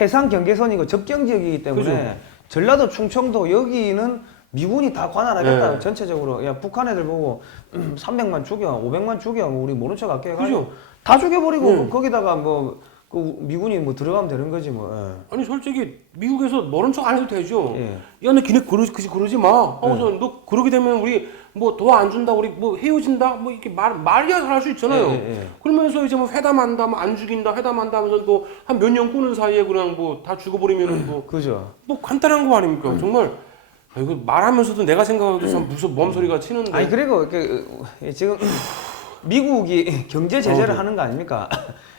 해상 경계선이고 접경 지역이기 때문에 전라도 충청도 여기는 미군이 다 관할하겠다. 네. 전체적으로. 야, 북한 애들 보고 300만 죽여, 500만 죽여, 우리 모른 척 할게 해가지고 그죠? 다 죽여버리고 네. 거기다가 그 미군이 들어가면 되는 거지 뭐. 아니 솔직히 미국에서 모른 척 안 해도 되죠. 예. 야, 너 걔네 그러지 마. 하고서 너 그러게 되면 우리 뭐 더 안 준다, 우리 뭐 헤어진다, 뭐 이렇게 말이야 할 수 있잖아요. 예. 그러면서 이제 뭐 회담한다, 뭐 안 죽인다, 회담한다 하면서 뭐 한 몇 년 꾸는 사이에 그냥 뭐 다 죽어버리면은 그죠. 뭐 간단한 거 아닙니까? 정말 이거 말하면서도 내가 생각해도 참 무슨 몸 소리가 치는데. 아니 그리고 지금 미국이 경제 제재를 네. 하는 거 아닙니까?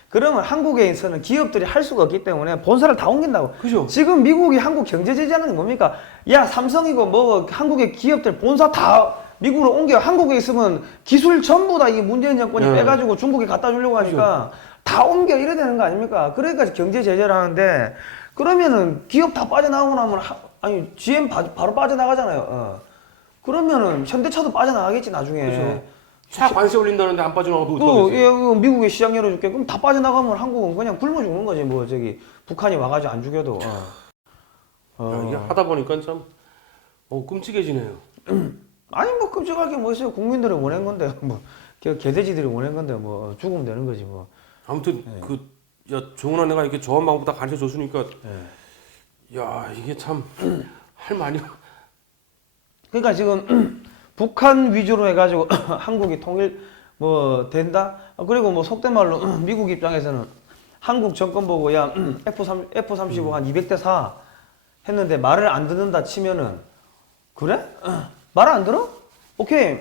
그러면 한국에서는 기업들이 할 수가 없기 때문에 본사를 다 옮긴다고. 그죠? 지금 미국이 한국 경제 제재하는 게 뭡니까? 야, 삼성이고 뭐 한국의 기업들 본사 다 미국으로 옮겨. 한국에 있으면 기술 전부 다 이 문재인 정권이 네. 빼가지고 중국에 갖다 주려고 하니까 다 옮겨 이래 되는 거 아닙니까? 그러니까 경제 제재를 하는데 그러면은 기업 다 빠져나오고 나면 아니 GM 바로 빠져나가잖아요. 그러면은 현대차도 빠져나가겠지 나중에. 그죠. 차 관세 올린다는데 안 빠져나가도 그 어떡하겠어요? 미국에 시장 열어줄게. 그럼 다 빠져나가면 한국은 그냥 굶어 죽는 거지. 뭐 저기 북한이 와가지고 안 죽여도. 야, 이게 하다 보니까 참 끔찍해지네요. 아니 뭐 끔찍할 게 뭐 있어요. 국민들이 원한 건데 뭐 개돼지들이 원한 건데 뭐 죽으면 되는 거지 뭐. 아무튼 정은아 내가 이렇게 저한 방법 다 가르쳐 줬으니까 야 이게 참 할 말이. 그러니까 지금 북한 위주로 해가지고 한국이 통일 뭐 된다. 그리고 뭐 속된 말로 미국 입장에서는 한국 정권 보고 야 F-35 한 200대 4 했는데 말을 안 듣는다 치면은 그래? 말 안 들어? 오케이.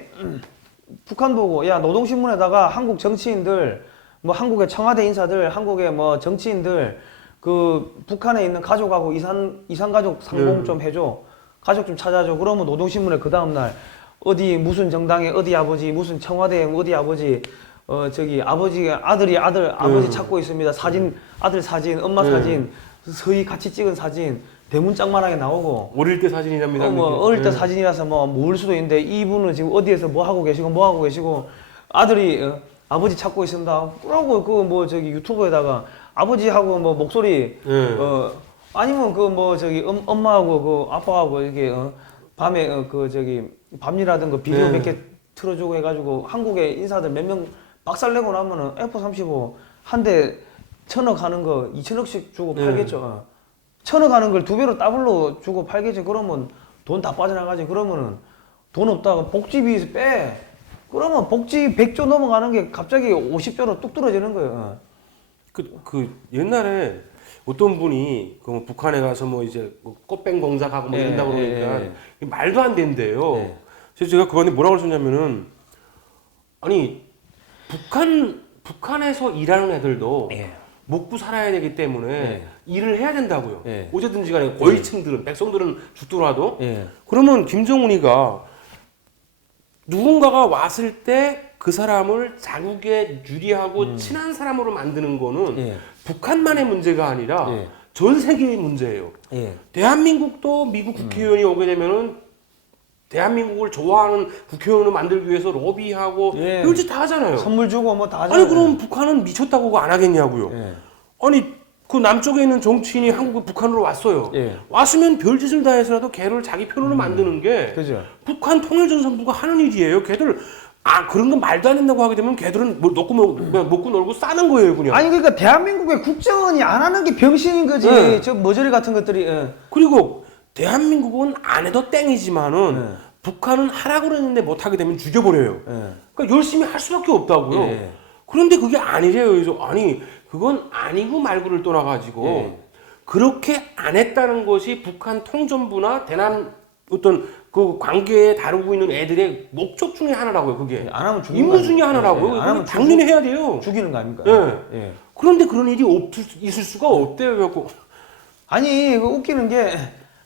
북한 보고 야 노동신문에다가 한국 정치인들 뭐 한국의 청와대 인사들 한국의 뭐 정치인들 그 북한에 있는 가족하고 이산 가족 상봉 좀 해줘. 가족 좀 찾아줘. 그러면 노동신문에 그 다음날 어디 무슨 정당의 어디 아버지 무슨 청와대 어디 아버지 저기 아버지가 아버지 찾고 있습니다. 사진 아들 사진 엄마 사진 서희 같이 찍은 사진 대문짝만하게 나오고 어릴 때 사진이랍니다. 뭐 어릴 때 사진이라서 뭐 모을 수도 있는데 이분은 지금 어디에서 뭐 하고 계시고 아들이 아버지 찾고 있습니다. 그러고 그 뭐 저기 유튜브에다가 아버지하고 뭐 목소리 아니면 그 뭐 저기 엄마하고 그 아빠하고 이게 밤에 그 저기 밤이라든가 비디오 몇 개 틀어주고 해가지고 한국의 인사들 몇 명 박살내고 나면은 F-35 한 대 1,000억 하는 거 2,000억씩 주고 팔겠죠. 1,000억 하는 걸 2배로 더블로 주고 팔겠지. 그러면 돈 다 빠져나가지. 그러면은 돈 없다가 복지비에서 빼. 그러면 복지 100조 넘어가는 게 갑자기 50조로 뚝 떨어지는 거예요. 그 옛날에 어떤 분이 그 북한에 가서 뭐 이제 뭐 꽃뱀 공작하고 뭐 이런다고 그러니까 말도 안 된대요. 그래서 제가 그거한테 뭐라고 그랬었냐면은 아니 북한에서 일하는 애들도 먹고 살아야 되기 때문에 일을 해야 된다고요. 어쨌든지 간에 고위층들은 백성들은 죽더라도 그러면 김정은이가 누군가가 왔을 때 그 사람을 자국에 유리하고 친한 사람으로 만드는 거는 북한만의 문제가 아니라 전 세계의 문제예요. 대한민국도 미국 국회의원이 오게 되면은 대한민국을 좋아하는 국회의원을 만들기 위해서 로비하고 별짓 다 하잖아요. 선물 주고 뭐 다 하잖아요. 아니 그럼 북한은 미쳤다고 안 하겠냐고요. 아니 그 남쪽에 있는 정치인이 한국 북한으로 왔어요. 왔으면 별짓을 다 해서라도 걔를 자기 편으로 만드는 게 그죠. 북한 통일전선부가 하는 일이에요. 걔들 그런 거 말도 안 된다고 하게 되면 걔들은 뭐 먹고 놀고 싸는 거예요 그냥. 아니 그러니까 대한민국의 국정원이 안 하는 게 병신인 거지. 저 머저리 같은 것들이. 그리고 대한민국은 안 해도 땡이지만은 북한은 하라고 그랬는데 못 하게 되면 죽여버려요. 그러니까 열심히 할 수밖에 없다고요. 그런데 그게 아니래요. 그래서 아니 그건 아니고 말고를 떠나가지고 그렇게 안 했다는 것이 북한 통전부나 대남 어떤 그 관계에 다루고 있는 애들의 목적 중에 하나라고요. 그게 안 하면 죽이는 임무 중에 하나라고요. 안 하면 당연히 해야 돼요. 죽이는 거 아닙니까? 그런데 그런 일이 있을 수가 없대요. 그래갖고 아니 그 웃기는 게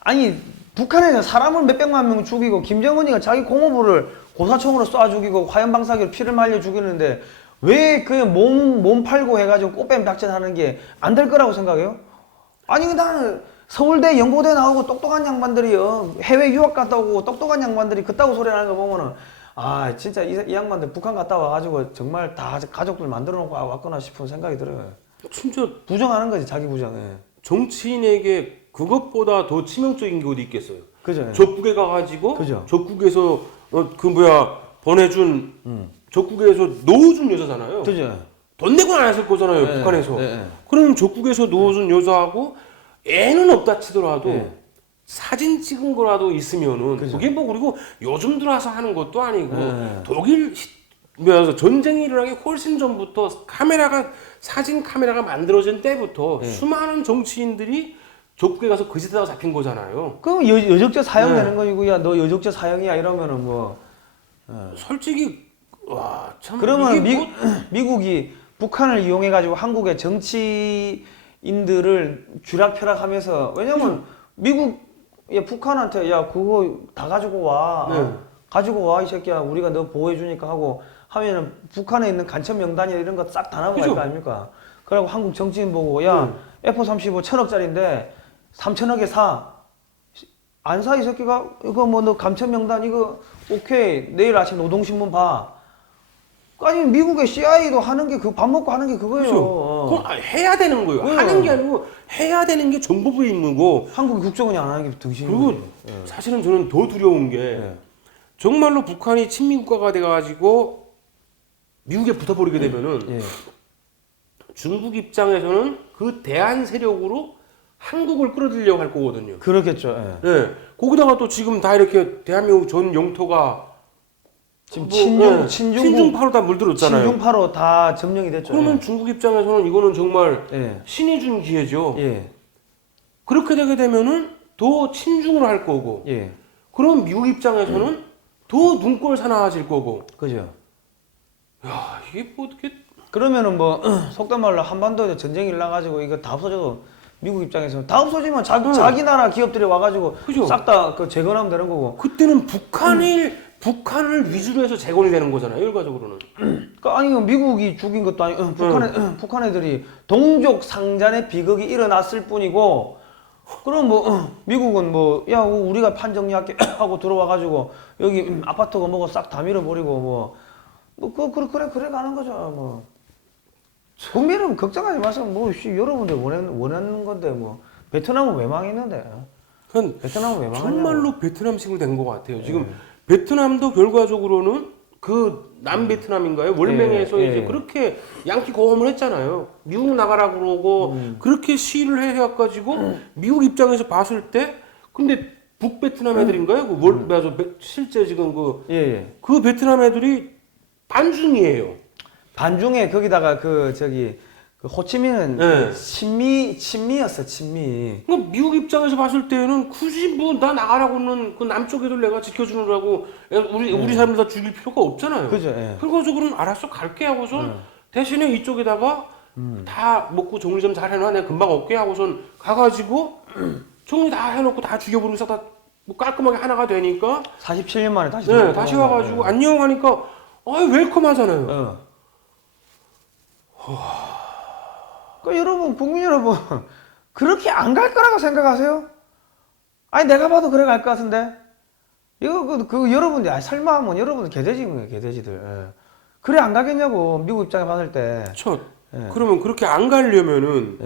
아니 북한에서 사람을 몇백만 명 죽이고 김정은이가 자기 공업부를 고사총으로 쏴 죽이고 화염방사기로 피를 말려 죽이는데 왜 그 몸 팔고 해가지고 꽃뱀 작전하는 게 안 될 거라고 생각해요? 아니 나는 서울대 연고대 나오고 똑똑한 양반들이 해외 유학 갔다 오고 똑똑한 양반들이 그따구 소리 하는 거 보면은 진짜 이 양반들 북한 갔다 와가지고 정말 다 가족들 만들어 놓고 왔구나 싶은 생각이 들어요. 진짜 부정하는 거지 자기 부정. 정치인에게 그것보다 더 치명적인 게 어디 있겠어요? 그죠. 적국에 가가지고 그죠. 적국에서 보내준 적국에서 넣어준 여자잖아요. 그죠. 돈 내고 안 했을 거잖아요. 네, 북한에서. 네, 네. 그럼 적국에서 넣어준 여자하고 애는 없다 치더라도 네. 사진 찍은 거라도 있으면은 그죠. 그게 뭐 그리고 요즘 들어와서 하는 것도 아니고 네. 독일 전쟁이 일어나기 훨씬 전부터 사진 카메라가 만들어진 때부터 네. 수많은 정치인들이 적국에 가서 그 짓하다가 잡힌 거잖아요. 그럼 여적죄 사형되는 네. 거이고 야 너 여적죄 사형이야 이러면은 뭐 솔직히 와 참 그러면 이게 뭐 미국이 북한을 이용해 가지고 한국의 정치인들을 쥐락펴락하면서 왜냐면 미국 북한한테 야 그거 다 가지고 와 네. 가지고 와 이 새끼야 우리가 너 보호해 주니까 하고 하면은 북한에 있는 간첩 명단이나 이런 거 싹 다 나오고 갈 거 아닙니까? 그리고 한국 정치인 보고 야 F-35 1000억짜리인데 3천억에 사. 안 사 이 새끼가 이거 뭐 너 간첩 명단 이거 오케이 내일 아침 노동신문 봐. 아니 미국의 CIA도 하는 게 그 밥 먹고 하는 게 그거예요. 그건 해야 되는 거예요. 하는 게 아니고 해야 되는 게 정보부의 임무고. 한국이 국정원이 안 하는 게 등신인 그리고 거지. 사실은 저는 더 두려운 게 예. 정말로 북한이 친미국가가 돼가지고 미국에 붙어버리게 되면은 예. 중국 입장에서는 그 대한 세력으로 한국을 끌어들이려고 할 거거든요. 그렇겠죠. 예. 네. 거기다가 또 지금 다 이렇게 대한민국 전 영토가 지금 친중파로 다 물들었잖아요. 친중파로 다 점령이 됐죠. 그러면 예. 중국 입장에서는 이거는 정말 예. 신이 준 기회죠. 예. 그렇게 되게 되면은 더 친중을 할 거고, 예. 그럼 미국 입장에서는 더 눈꼴 사나워질 거고. 그죠. 야, 이게 뭐 어떻게? 그러면은 뭐 속단 말로 한반도에 전쟁이 일어나가지고 이거 다 없어져도 미국 입장에서 다 없어지면 자기 나라 기업들이 와가지고 그죠. 싹 다 그 재건하면 되는 거고. 그때는 북한을 위주로 해서 재건이 되는 거잖아요, 결과적으로는. 그러니까 아니 미국이 죽인 것도 아니고 북한 애들이 동족 상잔의 비극이 일어났을 뿐이고. 그럼 뭐 미국은 뭐 야 우리가 판정리할게 하고 들어와가지고 여기 아파트가 뭐고 싹 다 밀어버리고 그래 가는 거죠 뭐. 국민은 걱정하지 마세요. 뭐 여러분들 원하는 건데 뭐 베트남은 왜 망했는데? 그건 베트남은 왜 망했냐고. 정말로 베트남식으로 된 것 같아요. 지금 베트남도 결과적으로는 그 남베트남인가요? 월맹에서 예, 이제 예. 그렇게 양키 고험을 했잖아요. 미국 나가라 그러고 그렇게 시위를 해가지고 미국 입장에서 봤을 때 근데 북베트남 애들인가요? 실제 지금 예. 그 베트남 애들이 반중이에요. 반중에 거기다가 그 호치민은 네. 친미였어 친미. 그러니까 미국 입장에서 봤을 때는 굳이 뭐 나 나가라고는 그 남쪽 애들 내가 지켜주느라고 우리 사람들 다 죽일 필요가 없잖아요. 그죠. 예. 결과적으로는 알았어 갈게 하고선 대신에 이쪽에다가 다 먹고 정리 좀 잘 해놔 내가 금방 올게 하고선 가가지고 정리 다 해놓고 다 죽여버리고 다 뭐 깔끔하게 하나가 되니까 47년 만에 다시 네, 다시 와가지고 안녕 하니까 웰컴 하잖아요. 그 여러분 국민 여러분 그렇게 안 갈 거라고 생각하세요? 아니 내가 봐도 그래 갈 것 같은데 이거 그 여러분들 설마 하면 여러분들 개돼지인 개돼지들. 예. 그래 안 가겠냐고 미국 입장에 봤을 때. 그렇죠. 예. 그러면 그렇게 안 가려면은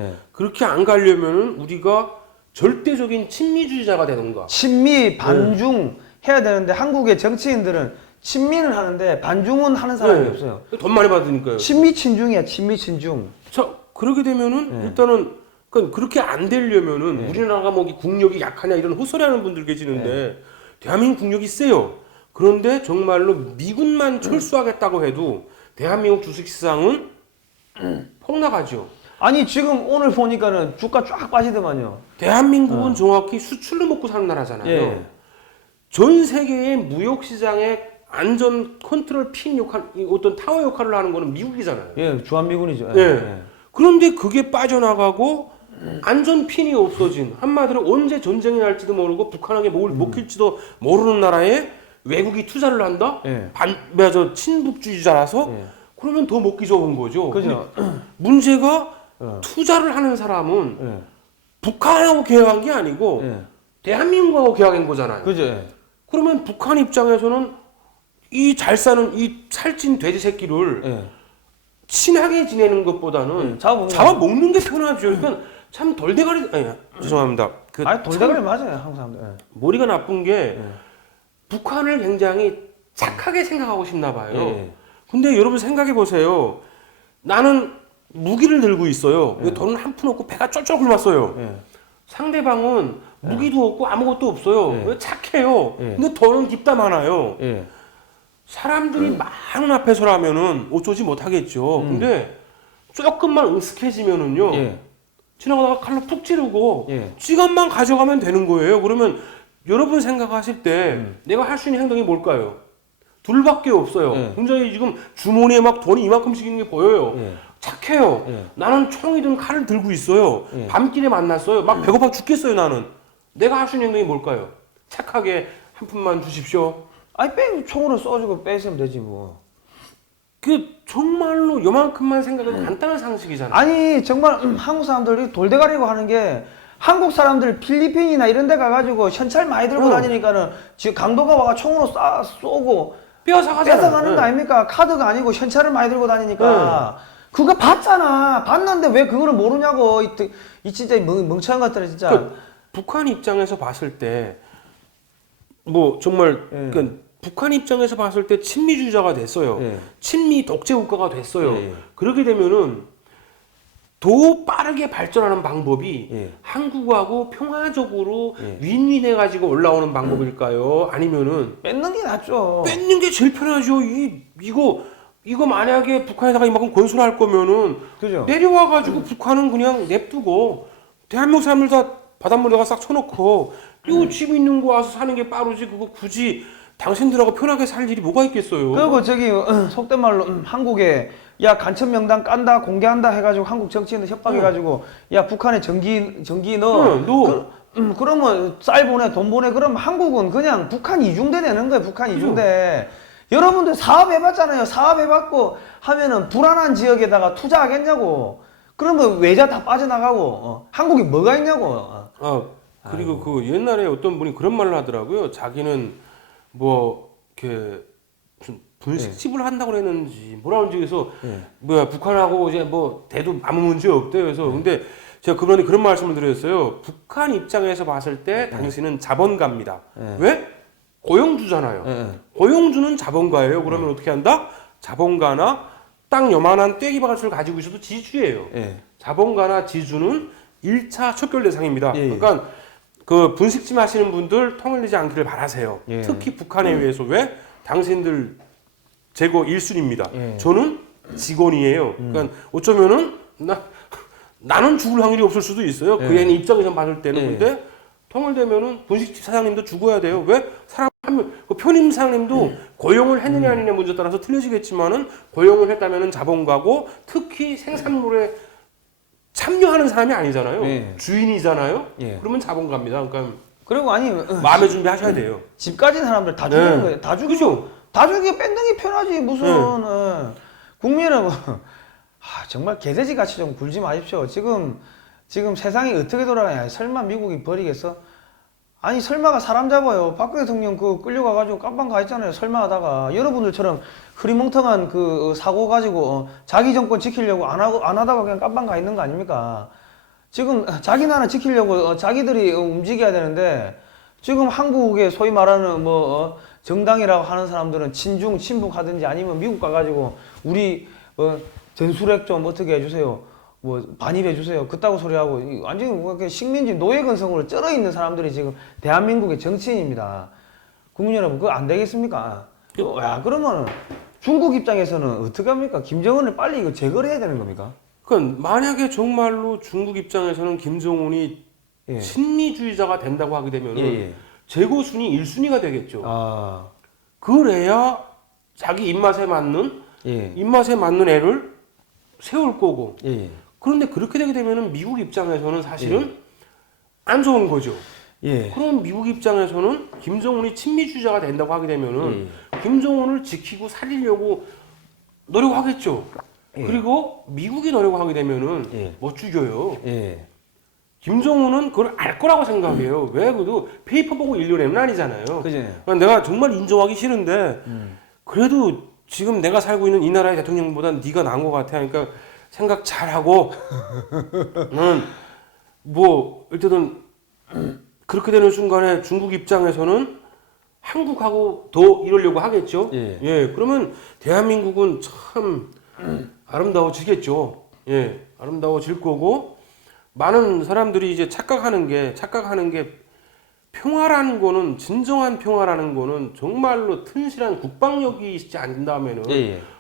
우리가 절대적인 친미주의자가 되는가? 친미 반중 해야 되는데 한국의 정치인들은 친미는 하는데 반중은 하는 사람이 없어요. 돈 많이 받으니까요. 친미 친중이야 친미 친중. 자 그러게 되면은 일단은 그렇게 안 되려면은 우리나라가 뭐 국력이 약하냐 이런 헛소리하는 분들 계시는데 대한민국 국력이 세요. 그런데 정말로 미군만 철수하겠다고 해도 대한민국 주식시장은 폭락하죠. 아니 지금 오늘 보니까는 주가 쫙 빠지더만요. 대한민국은 정확히 수출로 먹고 사는 나라잖아요. 예. 전 세계의 무역 시장의 안전 컨트롤 핀 역할, 어떤 타워 역할을 하는 거는 미국이잖아요. 예, 주한미군이죠. 예. 그런데 그게 빠져나가고 안전 핀이 없어진 한마디로 언제 전쟁이 날지도 모르고 북한에게 먹힐지도 모르는 나라에 외국이 투자를 한다? 예. 친북주의자라서 그러면 더 먹기 좋은 거죠. 그죠. 문제가 투자를 하는 사람은 북한하고 계약한 게 아니고 대한민국하고 계약한 거잖아요. 그죠. 그러면 북한 입장에서는 이 잘 사는 이 살찐 돼지 새끼를 친하게 지내는 것보다는 잡아먹는 게 편하죠. 그러니까 참 돌대가리 죄송합니다. 아니 돌대가리 맞아요 한국 사람들. 예. 머리가 나쁜 게 예. 북한을 굉장히 착하게 생각하고 싶나 봐요. 예. 근데 여러분 생각해 보세요. 나는 무기를 들고 있어요. 예. 돈은 한 푼 없고 배가 쫄쫄 굶었어요. 예. 상대방은 무기도 없고 아무것도 없어요. 예. 왜 착해요. 예. 근데 돈은 깊다 많아요. 예. 사람들이 많은 앞에서라면은 어쩌지 못하겠죠. 근데 조금만 으슥해지면은요. 예. 지나가다가 칼로 푹 찌르고 예. 지갑만 가져가면 되는 거예요. 그러면 여러분 생각하실 때 내가 할 수 있는 행동이 뭘까요? 둘밖에 없어요. 예. 굉장히 지금 주머니에 막 돈이 이만큼씩 있는 게 보여요. 예. 착해요. 예. 나는 총이든 칼을 들고 있어요. 예. 밤길에 만났어요. 막 배고파 죽겠어요, 나는. 내가 할 수 있는 행동이 뭘까요? 착하게 한 푼만 주십시오. 아니 총으로 쏘주고 뺏으면 되지 뭐. 그 정말로 요만큼만 생각해도 간단한 상식이잖아요. 아니 정말 한국 사람들이 돌대가리고 하는 게 한국 사람들 필리핀이나 이런 데 가가지고 현찰 많이 들고 다니니까는 지금 강도가 와가 총으로 쏘고 뺏어가잖아요. 뺏어가는 거 아닙니까? 카드가 아니고 현찰을 많이 들고 다니니까 그거 봤잖아. 봤는데 왜 그거를 모르냐고. 이 진짜 멍청한 것들은 진짜. 그 북한 입장에서 봤을 때 뭐 정말 예. 그 북한 입장에서 봤을 때 친미주의자가 됐어요. 예. 친미 독재 국가가 됐어요. 예. 그렇게 되면은 더 빠르게 발전하는 방법이 예. 한국하고 평화적으로 예. 윈윈해 가지고 올라오는 방법일까요? 아니면은 뺏는 게 낫죠. 뺏는 게 제일 편하죠. 이거 만약에 북한에다가 이만큼 건설할 거면은 그죠? 내려와 가지고 북한은 그냥 냅두고 대한민국 사람들 다 바닷물에다가 싹 쳐놓고 요 집 있는 거 와서 사는 게 빠르지. 그거 굳이 당신들하고 편하게 살 일이 뭐가 있겠어요? 그리고 저기 속된 말로 한국에 야 간첩 명단 깐다 공개한다 해가지고 한국 정치인들 협박해가지고 야 북한에 전기 넣어. 그러면 쌀 보내 돈 보내. 그럼 한국은 그냥 북한 이중대 되는 거예요. 북한 이중대. 여러분들 사업해봤잖아요. 사업해봤고 하면은 불안한 지역에다가 투자하겠냐고. 그러면 외자 다 빠져나가고 한국이 뭐가 있냐고. 그리고 그 옛날에 어떤 분이 그런 말을 하더라고요. 자기는 뭐 이렇게 무슨 분식집을 한다고 그랬는지 뭐라 그런지 그래서 뭐야 북한하고 이제 뭐 대도 아무 문제 없대요. 그래서 근데 제가 그분이 그런 말씀을 드렸어요. 북한 입장에서 봤을 때 당신은 자본가입니다. 왜? 고용주잖아요. 고용주는 자본가예요. 그러면 어떻게 한다? 자본가나 땅 요만한 떼기밭을 가지고 있어도 지주예요. 자본가나 지주는 1차 척결 대상입니다. 그러니까 그 분식집 하시는 분들 통을 내지 않기를 바라세요. 특히 북한에 의해서 왜? 당신들 재고 1순위입니다. 저는 직원이에요. 그러니까 어쩌면은 나는 죽을 확률이 없을 수도 있어요. 그 애는 입장에서 봤을 때는. 근데 통을 대면은 분식집 사장님도 죽어야 돼요. 왜? 사람 한 명, 그 편의점 사장님도 고용을 했느냐 아니냐 문제에 따라서 틀려지겠지만은 고용을 했다면은 자본가고 특히 생산물에 참여하는 사람이 아니잖아요. 주인이잖아요. 그러면 자본가입니다. 그러니까 그리고 아니 마음의 준비하셔야 돼요. 집 가진 사람들 다 죽이는 거예요. 다 죽이고 그죠? 다 죽이고 뺏는 게 편하지 무슨 국민은 정말 개돼지 같이 좀 굴지 마십시오. 지금 세상이 어떻게 돌아가냐. 설마 미국이 버리겠어? 아니 설마가 사람 잡아요. 박근혜 대통령 그 끌려가가지고 깜빵 가 있잖아요. 설마 하다가 여러분들처럼 흐리멍텅한 그 사고 가지고 자기 정권 지키려고 안 하다가 그냥 깜빵 가 있는 거 아닙니까? 지금 자기 나라 지키려고 자기들이 움직여야 되는데 지금 한국의 소위 말하는 정당이라고 하는 사람들은 친중 친북하든지 아니면 미국 가가지고 우리 전술핵 좀 어떻게 해주세요. 반입해주세요. 그따구 소리하고, 완전히 식민지 노예근성으로 쩔어 있는 사람들이 지금 대한민국의 정치인입니다. 국민 여러분, 그거 안 되겠습니까? 그러면 중국 입장에서는 어떻게 합니까? 김정은을 빨리 이거 제거를 해야 되는 겁니까? 그러니까 만약에 정말로 중국 입장에서는 김정은이 친미주의자가 된다고 하게 되면 재고 순위 1순위가 되겠죠. 그래야 자기 입맛에 맞는 애를 세울 거고. 그런데 그렇게 되게 되면은 미국 입장에서는 사실은 안 좋은 거죠. 그럼 미국 입장에서는 김정은이 친미주의자가 된다고 하게 되면은 김정은을 지키고 살리려고 노력하겠죠. 그리고 미국이 노력하게 되면은 못 죽여요. 김정은은 그걸 알 거라고 생각해요. 왜? 그래도 페이퍼 보고 인류는 애는 아니잖아요. 그러니까 내가 정말 인정하기 싫은데 그래도 지금 내가 살고 있는 이 나라의 대통령보다 네가 나은 것 같아. 그러니까 생각 잘하고 뭐 일단은 그렇게 되는 순간에 중국 입장에서는 한국하고 더 이러려고 하겠죠. 예. 그러면 대한민국은 참 아름다워지겠죠. 예, 아름다워질 거고 많은 사람들이 이제 착각하는 게 평화라는 거는 진정한 평화라는 거는 정말로 튼실한 국방력이 있지 않다면은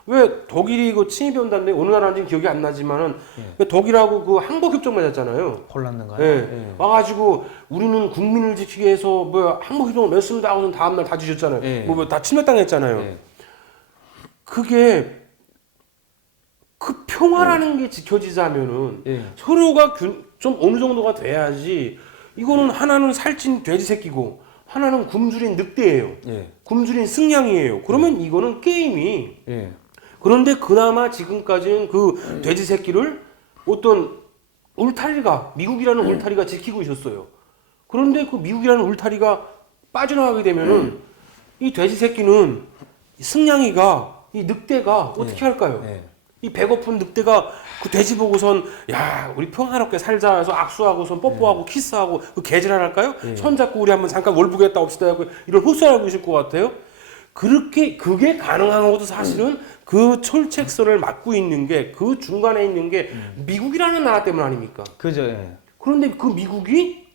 왜 독일이 그 침입이 온다는데 어느 나라인지 기억이 안 나지만은 왜 독일하고 그 항복협정 맺었잖아요. 폴란드인가요? 예. 와가지고 우리는 국민을 지키기 위해서 뭐 항복협정을 맺습니다 하고서 다음날 다 뒤졌잖아요. 뭐 다 침략당했잖아요. 그게 그 평화라는 게 지켜지자면은 서로가 좀 어느 정도가 돼야지. 이거는 하나는 살찐 돼지 새끼고 하나는 굶주린 늑대예요. 굶주린 승냥이에요. 그러면 이거는 게임이. 그런데 그나마 지금까지는 그 돼지 새끼를 어떤 울타리가 미국이라는 울타리가 지키고 있었어요. 그런데 그 미국이라는 울타리가 빠져나가게 되면은 이 돼지 새끼는 승냥이가 이 늑대가 어떻게 할까요? 이 배고픈 늑대가 그 돼지 보고선 야 우리 평화롭게 살자 해서 악수하고선 뽀뽀하고 키스하고 그 개질을 할까요? 손잡고 우리 한번 잠깐 월북했다 옵시다 하고 이런 흡수하고 있을 것 같아요. 그렇게 그게 가능한 것도 사실은 그 철책선을 막고 있는 게 그 중간에 있는 게 미국이라는 나라 때문 아닙니까? 그죠. 그런데 그 미국이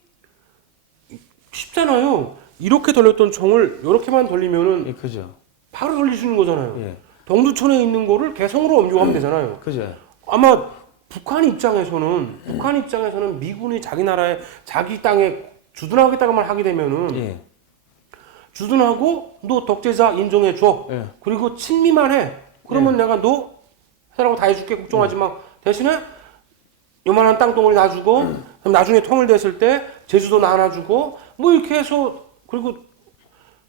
쉽잖아요. 이렇게 돌렸던 총을 이렇게만 돌리면은 그죠. 바로 돌릴 수 있는 거잖아요. 동두천에 있는 거를 개성으로 엄조하면 되잖아요. 그죠. 아마 북한 입장에서는 미군이 자기 나라에 자기 땅에 주둔하겠다고만 하게 되면은 주둔하고 너 독재자 인정해 줘. 그리고 친미만 해. 그러면 내가 너 해라고 다 해줄게 걱정하지 마. 대신에 요만한 땅덩어리 놔주고 그럼 나중에 통일됐을 때 제주도 나눠주고 뭐 이렇게 해서 그리고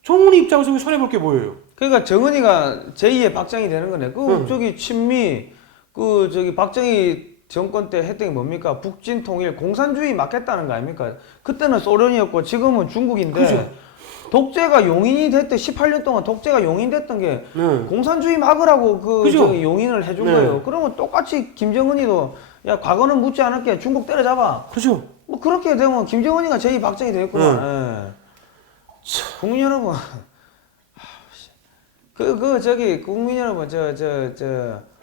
정훈이 입장에서 손해볼 게 뭐예요? 그러니까 정은이가 제2의 박정희 되는 거네. 저기 친미 저기 박정희 정권 때 했던 게 뭡니까? 북진 통일 공산주의 막겠다는 거 아닙니까? 그때는 소련이었고 지금은 중국인데 그죠. 독재가 용인이 됐던 18년 동안 독재가 용인됐던 게 공산주의 막으라고 저기 용인을 해준 거예요. 그러면 똑같이 김정은이도 야 과거는 묻지 않을게 중국 때려잡아. 그죠. 뭐 그렇게 되면 김정은이가 제2 박정희 되겠구만. 국민 여러분. 저기 국민 여러분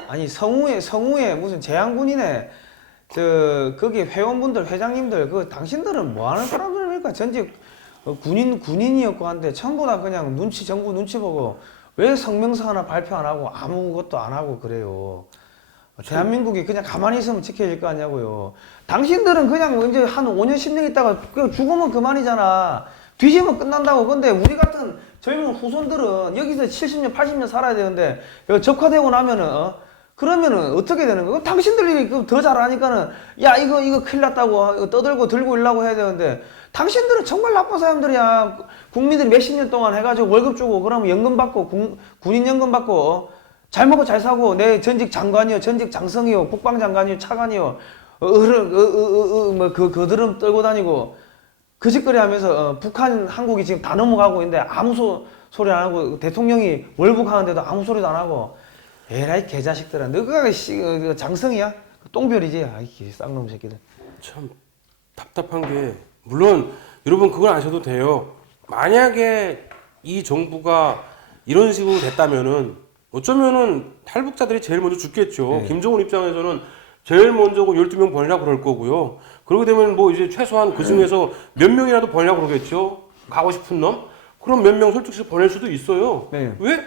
아니 성우에 무슨 재향군이네 거기 회원분들 회장님들 당신들은 뭐 하는 사람들입니까? 전직 군인이었고 한데 전부 다 그냥 정부 눈치 보고 왜 성명서 하나 발표 안 하고 아무것도 안 하고 그래요. 대한민국이 그냥 가만히 있으면 지켜질 거 아니냐고요. 당신들은 그냥 이제 한 5년 10년 있다가 그냥 죽으면 그만이잖아. 뒤지면 끝난다고. 근데 우리 같은 젊은 후손들은 여기서 70년, 80년 살아야 되는데 적화되고 나면은 그러면은 어떻게 되는 거야? 당신들이 더 잘하니까는 야 이거 큰일 났다고 떠들고 들고 일라고 해야 되는데 당신들은 정말 나쁜 사람들이야. 국민들이 몇십 년 동안 해가지고 월급 주고 그러면 연금 받고 군인 연금 받고 잘 먹고 잘 사고 내 전직 장관이요, 전직 장성이요, 국방장관이요, 차관이요, 그들은 떨고 다니고. 그 짓거리 하면서 북한, 한국이 지금 다 넘어가고 있는데 아무 소리 안 하고 대통령이 월북하는데도 아무 소리도 안 하고 에라이 개자식들아 너가 장성이야? 똥별이지? 아이 쌍놈 새끼들. 참 답답한 게 물론 여러분 그걸 아셔도 돼요. 만약에 이 정부가 이런 식으로 됐다면은 어쩌면은 탈북자들이 제일 먼저 죽겠죠. 김정은 입장에서는 제일 먼저 12명 보내려고 그럴 거고요. 그러게 되면 뭐 이제 최소한 그 중에서 몇 명이라도 보내려고 그러겠죠. 가고 싶은 놈. 그럼 몇 명 솔직히 보낼 수도 있어요. 왜?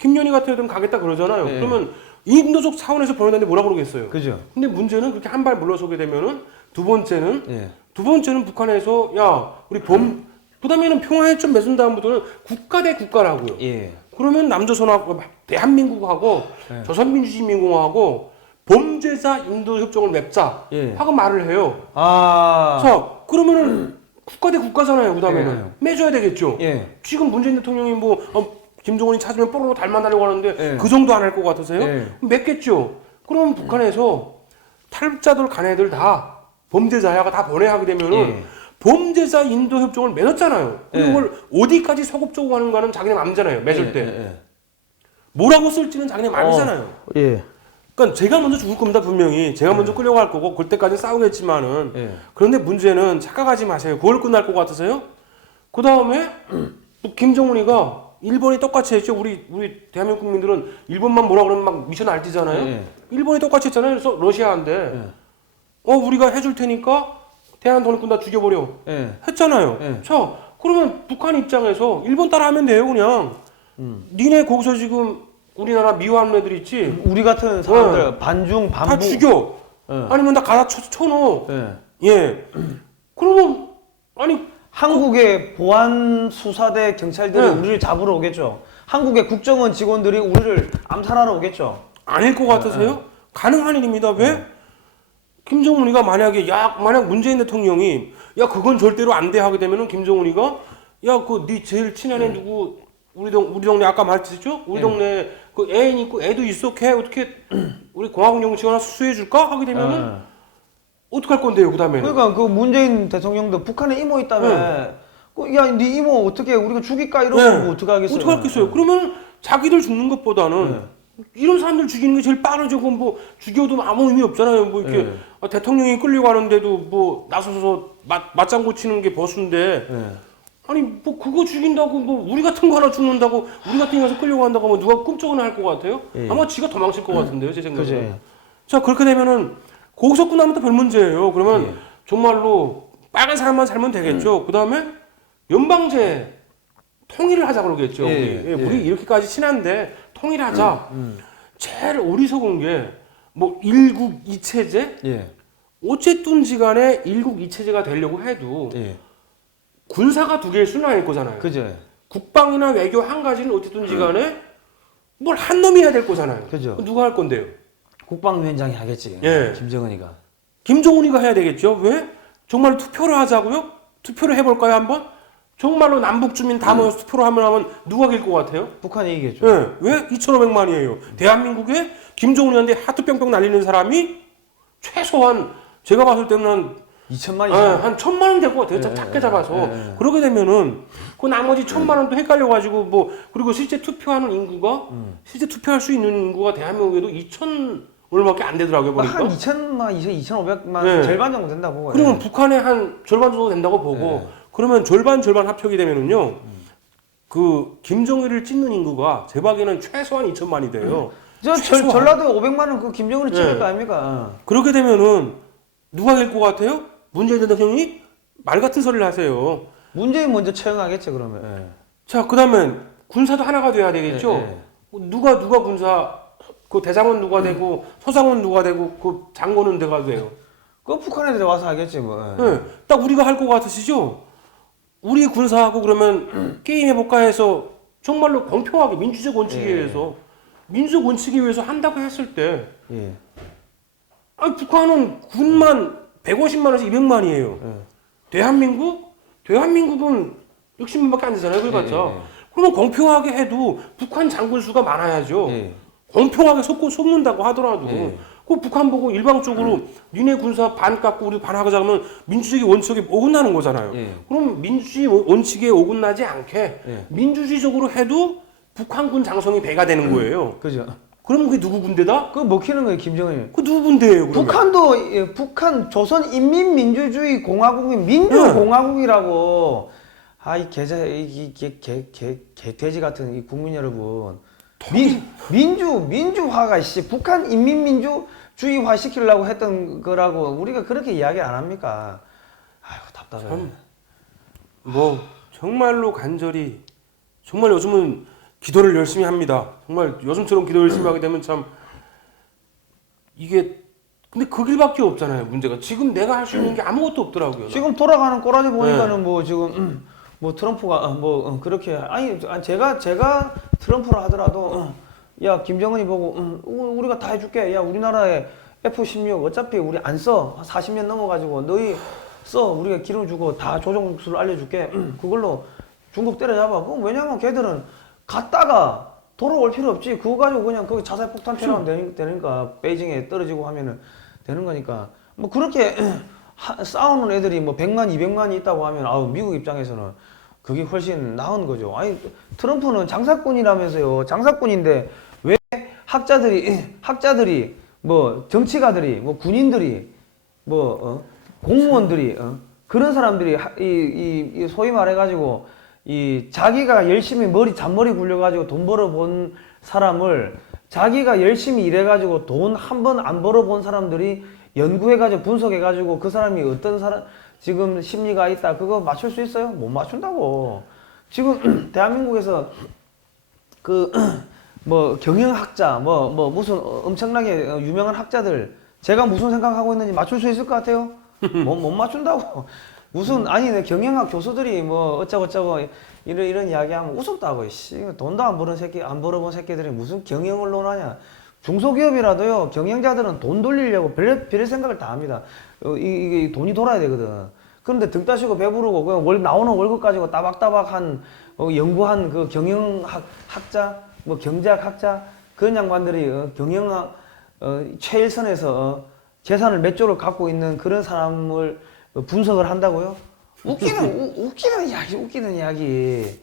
김연희 같은 애들은 가겠다 그러잖아요. 그러면 인도적 차원에서 보낸다는데 뭐라 그러겠어요. 그죠. 근데 문제는 그렇게 한 발 물러서게 되면은 두 번째는 북한에서 야 우리 그다음에는 평화협정 맺은 다음부터는 국가 대 국가라고요. 그러면 남조선하고 대한민국하고 조선민주주의인민공화국하고 범죄자 인도협정을 맺자 하고 말을 해요. 자 그러면은 국가 대 국가잖아요. 그다음에는 맺어야 되겠죠. 지금 문재인 대통령이 김정은이 찾으면 뽀로로 닮아달라고 하는데 그 정도 안 할 것 같으세요? 맺겠죠. 그러면 북한에서 탈북자들 간 애들 다 범죄자야가 다 보내야 하게 되면은 범죄자 인도협정을 맺었잖아요. 그걸 어디까지 소급적으로 하는가는 자기네 맘이잖아요. 맺을 때 뭐라고 쓸지는 자기네 맘이잖아요. 그러니까 제가 먼저 죽을 겁니다 분명히. 제가 먼저 끌려갈 거고 그때까지 싸우겠지만은. 예. 그런데 문제는 착각하지 마세요. 그걸 끝날 것 같으세요? 그 다음에 또 김정은이가 일본이 똑같이 했죠. 우리 대한민국 국민들은 일본만 뭐라 그러면 막 미쳐 날뛰잖아요. 예. 일본이 똑같이 했잖아요. 그래서 러시아한테 우리가 해줄 테니까 대한 독립군 다 죽여버려 예. 했잖아요. 예. 자 그러면 북한 입장에서 일본 따라하면 돼요 그냥. 니네 거기서 지금 우리나라 미워하는 애들 있지. 우리 같은 사람들 반중 반부 다 죽여. 예. 아니면 다 가다 쳐넣어. 예. 예. 그러면 아니 한국의 보안 수사대 경찰들이 네. 우리를 잡으러 오겠죠. 한국의 국정원 직원들이 우리를 암살하러 오겠죠. 아닐 것 같으세요? 가능한 일입니다. 왜? 김정은이가 만약에 만약 문재인 대통령이 그건 절대로 안 돼 하게 되면은 김정은이가 네 제일 친한 애 누구 우리 동네 아까 말했죠? 우리 동네 그 애인 있고 애도 있어. 걔 어떻게 우리 공화국 영치 하나 수수해 줄까 하게 되면은 어떡할 건데요, 그다음에는? 그러니까 그 문재인 대통령도 북한에 이모 있다며. 네 이모 어떻게 우리가 죽일까 이러면 뭐 어떻게 하겠어요? 어떻게 하겠어요? 그러면 자기들 죽는 것보다는 이런 사람들 죽이는 게 제일 빠르죠. 그럼 뭐 죽여도 아무 의미 없잖아요. 뭐 이렇게 대통령이 끌려가는데도 뭐 나서서 맞장구 치는 게 버스인데 아니 뭐 그거 죽인다고 뭐 우리 같은 거 하나 죽는다고 우리 같은 거 가서 끌려간다고 하면 누가 꿈쩍은 할 것 같아요? 아마 지가 도망칠 것 같은데요, 제 생각에. 그죠. 자 그렇게 되면은 거기서 끝나면 또 별 문제예요. 그러면 정말로 빨간 사람만 살면 되겠죠. 그 다음에 연방제 통일을 하자 그러겠죠. 우리 이렇게까지 친한데 통일하자. 제일 어리석은 게 뭐 일국 이체제? 어쨌든지 간에 일국 이체제가 되려고 해도 군사가 두 개일 수는 아닐 거잖아요. 그죠. 국방이나 외교 한 가지는 어쨌든지 간에 뭘 한 놈이 해야 될 거잖아요. 그죠. 누가 할 건데요? 국방위원장이 하겠지. 예. 김정은이가. 김정은이가 해야 되겠죠. 왜? 정말 투표를 하자고요? 투표를 해볼까요 한번? 정말로 남북 주민 다 모여서 투표를 하면 누가 이길 것 같아요? 북한이 이기겠죠. 예. 왜? 2,500만이에요. 대한민국에 김정은이한테 하트 뿅뿅 날리는 사람이 최소한 제가 봤을 때는 2천만이 한 1,000만 원 될 것 같아요. 작게 잡아서. 그러게 되면은 그 나머지 1,000만 원도 헷갈려가지고 뭐 그리고 실제 투표하는 인구가 실제 투표할 수 있는 인구가 대한민국에도 2천 얼마밖에 안 되더라고요. 보니까. 한 2천만, 2,500만 네. 절반 정도 된다고. 그러면 북한의 한 절반 정도 된다고 보고 그러면 절반 합격이 되면은요. 그 김정일을 찍는 인구가 제 박에는 최소한 2천만이 돼요. 전라도 500만은 그 김정은이 찍을 네. 거 아닙니까? 그렇게 되면은 누가 될 것 같아요? 문재인 대통령이 말 같은 소리를 하세요. 문재인 먼저 처형하겠죠 그러면. 자, 그다음에 군사도 하나가 돼야 되겠죠. 누가 군사 그 대장은 누가 되고 소장은 누가 되고 그 장관은 누가 돼요. 그 북한 애들이 와서 하겠지 뭐. 딱 우리가 할 것 같으시죠? 우리 군사하고 그러면 게임 해볼까 해서 정말로 공평하게 민주적 원칙에 의해서 민주적 원칙에 의해서 한다고 했을 때 아니 북한은 군만 150만에서 200만이에요. 대한민국은 60만밖에 안 되잖아요. 그러니까 그러면 공평하게 해도 북한 장군 수가 많아야죠. 공평하게 속는다고 하더라도 그 북한 보고 일방적으로 니네 군사 반 깎고 우리 반 하자 하면 민주주의 원칙에 어긋나는 거잖아요. 그럼 민주주의 원칙에 어긋나지 않게 민주주의적으로 해도 북한군 장성이 배가 되는 거예요. 그죠. 그럼 그게 누구 군대다? 그거 먹히는 거예요 김정은이. 그 누구 군대예요? 그러면? 북한도 북한 조선인민민주주의 공화국이 민주공화국이라고. 이 개돼지 같은 이 국민 여러분. 민주화가 북한 인민민주주의화 시키려고 했던 거라고 우리가 그렇게 이야기 안 합니까? 아유 답답해. 뭐 정말로 간절히 정말 요즘은 기도를 열심히 합니다. 정말 요즘처럼 기도 열심히 하게 되면 참 이게 근데 그 길밖에 없잖아요. 문제가 지금 내가 할 수 있는 게 아무것도 없더라고요. 지금 돌아가는 꼬라지 보니까는 뭐 지금 뭐 트럼프가 그렇게 제가 트럼프라 하더라도 야 김정은이 보고 우리가 다 해줄게. 야 우리나라에 F-16 어차피 우리 안 써. 40년 넘어가지고 너희 써. 우리가 기름 주고 다 조종수를 알려줄게. 그걸로 중국 때려잡아. 왜냐면 걔들은 갔다가 돌아올 필요 없지. 그거 가지고 그냥 거기 자살 폭탄 테러하면 되니까 베이징에 떨어지고 하면은 되는 거니까 뭐 그렇게 싸우는 애들이 뭐 100만, 200만이 있다고 하면 미국 입장에서는 그게 훨씬 나은 거죠. 아니 트럼프는 장사꾼이라면서요. 장사꾼인데 왜 학자들이 뭐 정치가들이, 뭐 군인들이, 뭐 공무원들이 그런 사람들이 이 소위 말해가지고 이 자기가 열심히 잔머리 굴려가지고 돈 벌어본 사람을 자기가 열심히 일해가지고 돈 한 번 안 벌어본 사람들이 연구해가지고 분석해가지고 그 사람이 어떤 사람 지금 심리가 있다 그거 맞출 수 있어요? 못 맞춘다고. 지금 대한민국에서 그 뭐 경영학자 뭐 무슨 엄청나게 유명한 학자들 제가 무슨 생각하고 있는지 맞출 수 있을 것 같아요? 못 맞춘다고. 무슨 아니 경영학 교수들이 뭐 어쩌고 이런 이야기하면 우습다고. 씨 돈도 안 벌어본 새끼들이 무슨 경영을 논하냐. 중소기업이라도요 경영자들은 돈 돌리려고 별 생각을 다 합니다. 이게 돈이 돌아야 되거든. 그런데 등 따시고 배부르고 그냥 나오는 월급 가지고 따박따박한 연구한 그 경영학자 뭐 경제학학자 그런 양반들이 경영학 최일선에서 재산을 몇 조를 갖고 있는 그런 사람을 분석을 한다고요? 웃기는 이야기.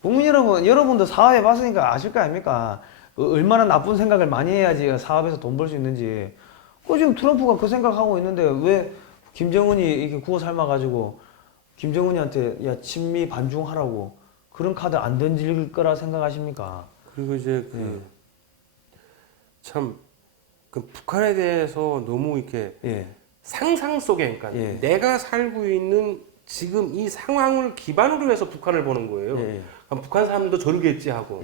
국민 여러분도 사업해 봤으니까 아실 거 아닙니까? 얼마나 나쁜 생각을 많이 해야지 사업에서 돈 벌 수 있는지. 지금 트럼프가 그 생각하고 있는데 왜 김정은이 이렇게 구워 삶아가지고 김정은이한테 야 친미 반중하라고 그런 카드 안 던질 거라 생각하십니까? 그리고 이제 그 북한에 대해서 너무 이렇게 상상 속에 그러니까 내가 살고 있는 지금 이 상황을 기반으로 해서 북한을 보는 거예요. 그럼 북한 사람들도 저러겠지 하고.